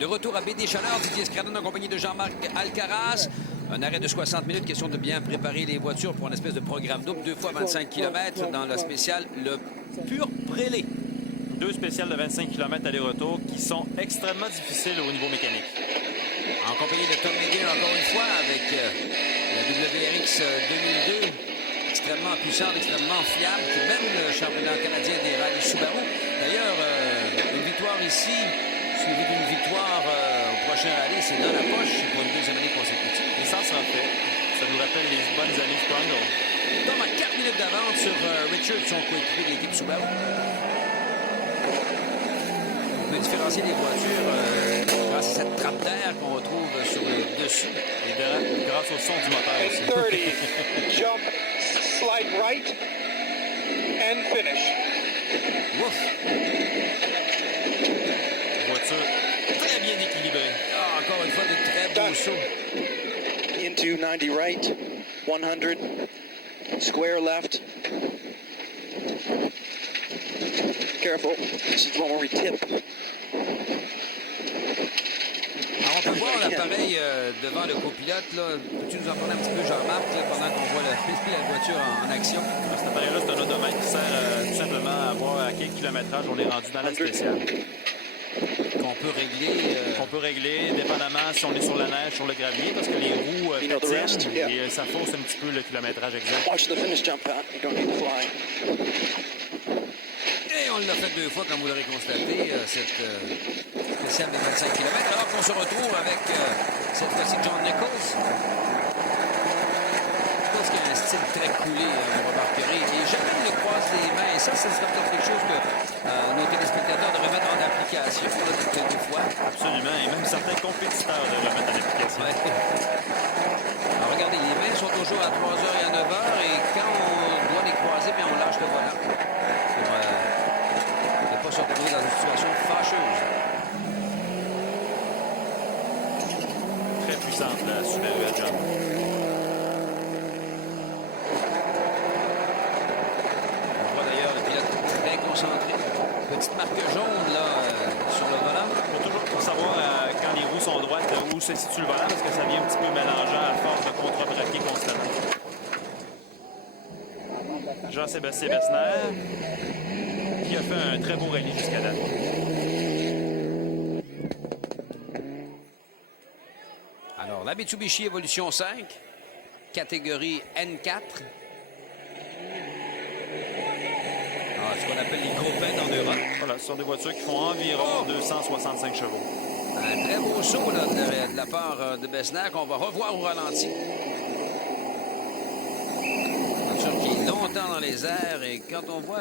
De retour à BD Chaleur, Didier Scradon en compagnie de Jean-Marc Alcaraz. Un arrêt de 60 minutes, question de bien préparer les voitures pour une espèce de programme double, 2 fois 25 km dans la spéciale, le pur prélé. 2 spéciales de 25 km aller-retour qui sont extrêmement difficiles au niveau mécanique. En compagnie de Tom McGear, encore une fois, avec la WRX 2002, extrêmement puissante, extrêmement fiable, qui mène le championnat canadien des rallyes Subaru. D'ailleurs, une victoire ici, suivi d'une victoire au prochain rallye, c'est dans la poche pour une deuxième année consécutive. Et ça sera fait. Ça nous rappelle les bonnes années Sprungle. Tom a 4 minutes d'avance sur Richard, son coéquipier de l'équipe Subaru. On peut différencier les voitures grâce à cette trappe d'air qu'on retrouve sur le dessus. Et grâce au son du moteur aussi. 30, jump, slide right, and finish. Ouf! Voiture très bien équilibrée. Ah, encore une fois, de très beaux sauts. Into 90 right, 100, square left. Careful, this is the one where we tip. Alors, on peut voir l'appareil devant le copilote. Peux-tu nous en parler un petit peu, Jean-Marc, pendant qu'on voit la voiture en action? Alors, cet appareil-là, c'est un odomètre qui sert tout simplement à voir à quel kilométrage on est rendu dans la spéciale. Qu'on peut régler, dépendamment si on est sur la neige, sur le gravier, parce que les roues patinent et ça fausse un petit peu le kilométrage exact. Watch the finish jump, Pat. You don't need to fly. Et on l'a fait 2 fois, comme vous l'aurez constaté, cette spéciale des 25 km. Alors qu'on se retrouve avec cette fois-ci John Nichols. Je pense qu'il a un style très coulé, vous remarquerez. Et jamais il ne croise les mains. Et ça sera peut-être quelque chose que nos téléspectateurs devraient mettre en application quelquefois. Absolument. Et même certains compétiteurs devraient mettre en application. Ouais. Alors regardez, les mains sont toujours à 3h et à 9h. Et quand on doit les croiser, bien on lâche le volant. Pour ne pas se retrouver dans une situation fâcheuse. Très puissante, la Subaru à John. On voit d'ailleurs le pilote très concentré. Petite marque jaune là sur le volant. Pour savoir quand les roues sont droites, où se situe le volant, parce que ça vient un petit peu mélangeant à force de contre-braquer constamment. Jean-Sébastien Bessner, qui a fait un très beau rallye jusqu'à date. Alors, La Mitsubishi Evolution 5, catégorie N4. Alors, ce qu'on appelle les gros peines en Europe. Voilà, ce sont des voitures qui font environ 265 chevaux. Un très beau saut là, de la part de Bessner qu'on va revoir au ralenti. Voiture qui est longtemps dans les airs et quand on voit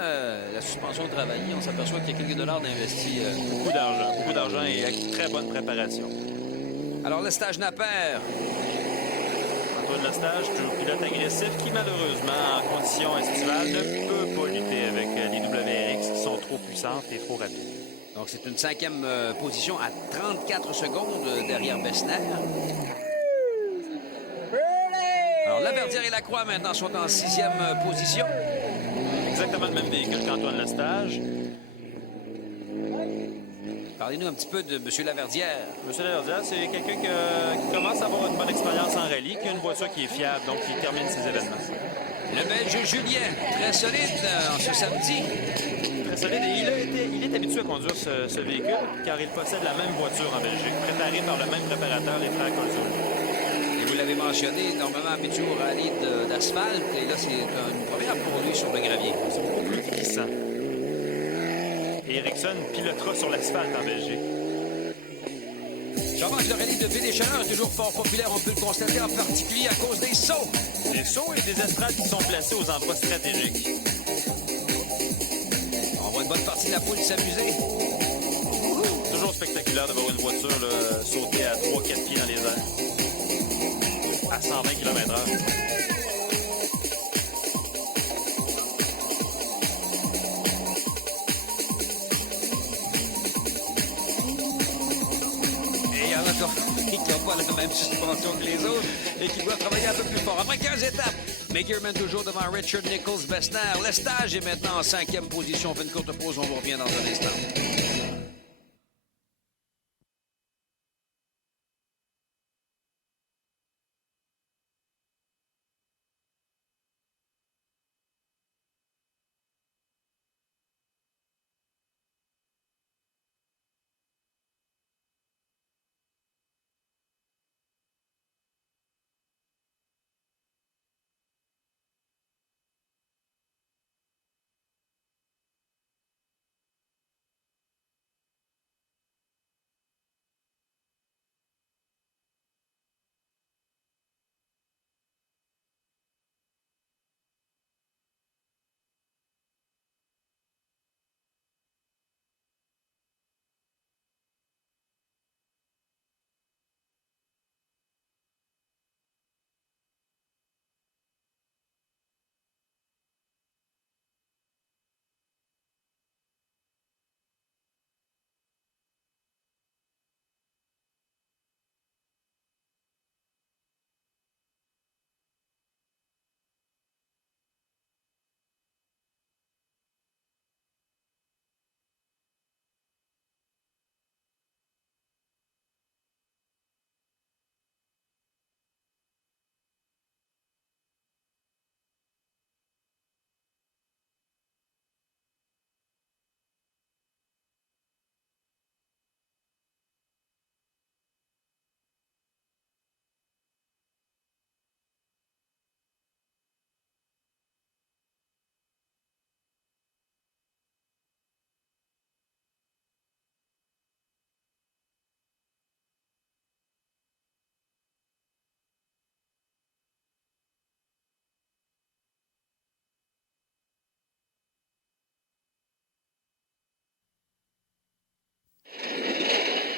la suspension travailler, on s'aperçoit qu'il y a quelques dollars d'investis. Beaucoup d'argent et avec très bonne préparation. Alors, le stage Napper. Antoine Lestage, toujours pilote agressif qui, malheureusement, en conditions estivales, ne peut pas lutter avec les WRX qui sont trop puissantes et trop rapides. Donc, c'est une 5e position à 34 secondes derrière Bessner. Alors, Laverdière et Lacroix, maintenant, sont en 6e position. Exactement le même véhicule qu'Antoine Lestage. Parlez-nous un petit peu de M. Laverdière. M. Laverdière, c'est quelqu'un qui commence à avoir une bonne expérience en rallye, qui a une voiture qui est fiable, donc qui termine ses événements. Le Belge Julien, très solide en ce samedi. Très solide. Et il est habitué à conduire ce véhicule, car il possède la même voiture en Belgique, préparée par le même préparateur, les frères Colzul. Et vous l'avez mentionné, normalement habitué au rallye d'asphalte, et là, c'est une première pour lui sur le gravier. C'est beaucoup plus glissant. Et Ericsson pilotera sur l'asphalte en Belgique. J'avoue que le rallye de Baie-des-Chaleurs est toujours fort populaire, on peut le constater en particulier à cause des sauts. Des sauts et des estrades qui sont placées aux endroits stratégiques. On voit une bonne partie de la foule s'amuser. Toujours spectaculaire de voir une voiture là, sauter à 3-4 pieds dans les airs. À 120 km/h. Qui n'ont pas la même suspension que les autres et qui doivent travailler un peu plus fort. Après 15 étapes, McGearman toujours devant Richard Nichols, Bessner. Lestage est maintenant en 5e position. On fait une courte pause, on vous revient dans un instant.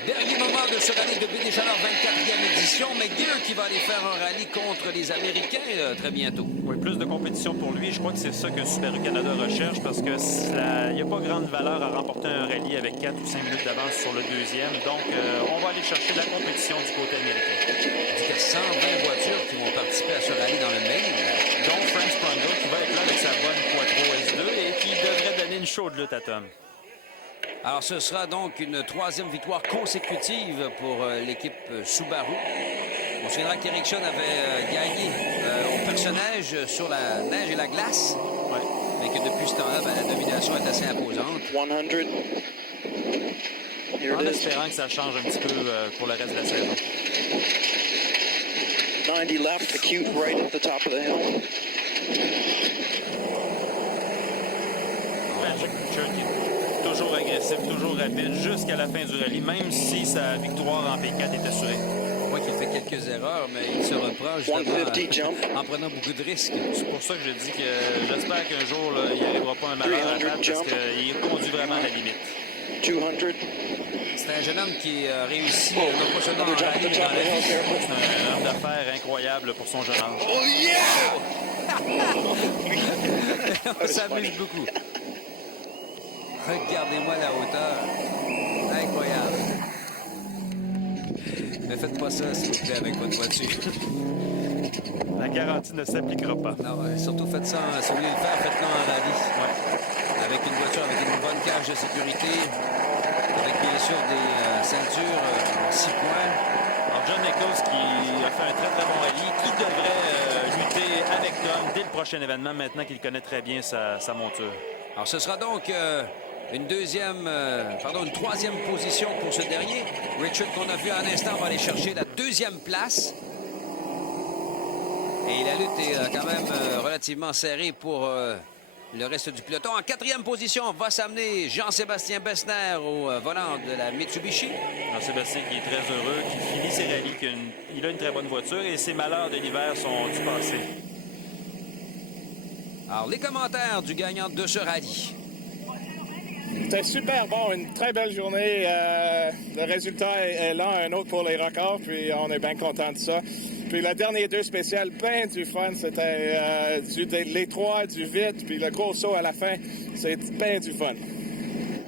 Dernier moment de ce rallye de Baie-des-Chaleurs, 24e édition. McGear qui va aller faire un rallye contre les Américains très bientôt. Oui, plus de compétition pour lui. Je crois que c'est ça que Subaru Canada recherche parce qu'il n'y a pas grande valeur à remporter un rallye avec 4 ou 5 minutes d'avance sur le deuxième. Donc, on va aller chercher la compétition du côté américain. On dit qu'il y a 120 voitures qui vont participer à ce rallye dans le Maine. Donc, Frank Spronger qui va être là avec sa bonne Quattro S2 et qui devrait donner une chaude lutte à Tom. Alors, ce sera donc une 3e victoire consécutive pour l'équipe Subaru. On se souviendra qu'Ericsson avait gagné au personnage sur la neige et la glace. Ouais. Mais que depuis ce temps-là, la domination est assez imposante. 100. En espérant que ça change un petit peu pour le reste de la saison. 90 left, acute right at the top of the hill. Patrick Richard qui est toujours agressif, toujours rapide, jusqu'à la fin du rallye, même si sa victoire en P4 est assurée. On voit qu'il fait quelques erreurs, mais il se reprend justement en prenant beaucoup de risques. C'est pour ça que je dis que j'espère qu'un jour, là, il n'arrivera pas un malheur à la table parce qu'il conduit vraiment à la limite. 200. C'est un jeune homme qui a réussi, non pas seulement en rallye, mais dans la vie. C'est un homme d'affaires incroyable pour son jeune âge. Oh yeah! On s'amuse beaucoup. Regardez-moi la hauteur. Incroyable. Ne faites pas ça, s'il vous plaît, avec votre voiture. La garantie ne s'appliquera pas. Non, ouais, surtout faites ça, si vous voulez le faire, faites-le en rallye. Ouais. Avec une voiture, avec une bonne cage de sécurité, avec bien sûr des ceintures en 6 points. Alors John Nichols qui a fait un très très bon rallye, qui devrait lutter avec Tom dès le prochain événement, maintenant qu'il connaît très bien sa monture. Alors ce sera donc une troisième position pour ce dernier. Richard, qu'on a vu à un instant, va aller chercher la 2e place. Et la lutte est quand même relativement serrée pour le reste du peloton. En 4e position va s'amener Jean-Sébastien Bessner au volant de la Mitsubishi. Jean-Sébastien qui est très heureux, qui finit ses rallyes, il a une très bonne voiture et ses malheurs de l'hiver sont du passé. Alors, les commentaires du gagnant de ce rallye. C'était super bon, une très belle journée. Le résultat est là, un autre pour les records, puis on est bien content de ça. Puis la dernière 2 spéciales, ben du fun. C'était les 3, du vite, puis le gros saut à la fin. C'est ben du fun.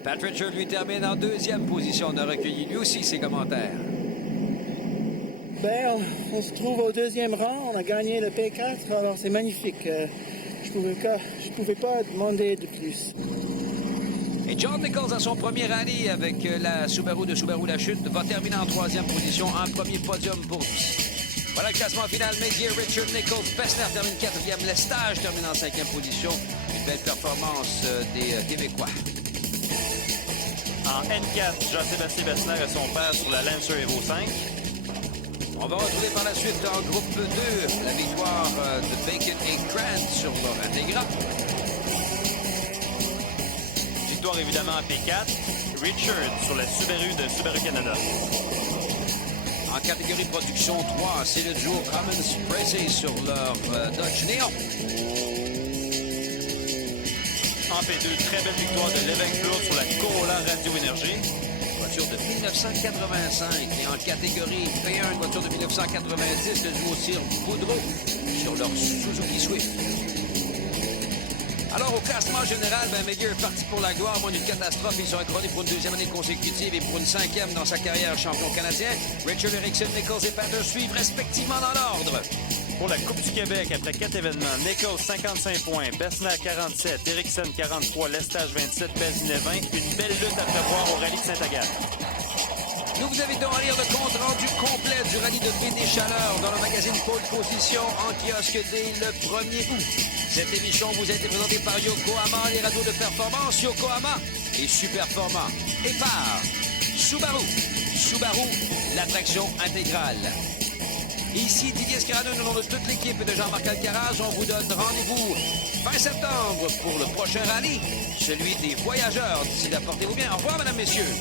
Pat Richard lui termine en 2e position. On a recueilli lui aussi ses commentaires. Ben, on se trouve au 2e rang. On a gagné le P4, alors c'est magnifique. Je pouvais pas demander de plus. Et John Nichols à son premier rallye avec la Subaru de Subaru La Chute va terminer en 3e position, un premier podium pour lui. Voilà le classement final. Megier, Richard, Nichols, Bessner termine 4e, Lestage termine en 5e position. Une belle performance des Québécois. En N4, Jean-Sébastien Bessner et son père sur la Lancer Evo 5. On va retrouver par la suite en groupe 2 la victoire de Bacon et Grant sur leur Integra. Victoire évidemment en P4. Richard sur la Subaru de Subaru Canada. En catégorie production 3, c'est le duo Commons Pressé sur leur Dodge Neon. En P2, très belle victoire de Levengood sur la Corolla Radio Énergie. Voiture de 1985. Et en catégorie P1, une voiture de 1990, le duo Sir Boudreau sur leur Suzuki Swift. Alors, au classement général, Megier est parti pour la gloire. Moins d'une catastrophe, il sera couronné pour une 2e année consécutive et pour une 5e dans sa carrière champion canadien. Richard Erickson, Nichols et Patter suivent respectivement dans l'ordre. Pour la Coupe du Québec, après 4 événements, Nichols 55 points, Bessner 47, Erickson 43, Lestage 27, Belzinet 20. Une belle lutte à prévoir au rallye de Sainte-Agathe. Nous vous invitons à lire le compte-rendu complet du rallye de Québec-Chaleur dans le magazine Pôle Position en kiosque dès le 1er août. Cette émission vous a été présentée par Yokohama, les radios de performance Yokohama et Superforma. Et par Subaru. Subaru, l'attraction intégrale. Ici Didier Scarano, au nom de toute l'équipe et de Jean-Marc Alcaraz, on vous donne rendez-vous fin septembre pour le prochain rallye, celui des voyageurs. D'ici là, portez-vous bien. Au revoir, mesdames, messieurs.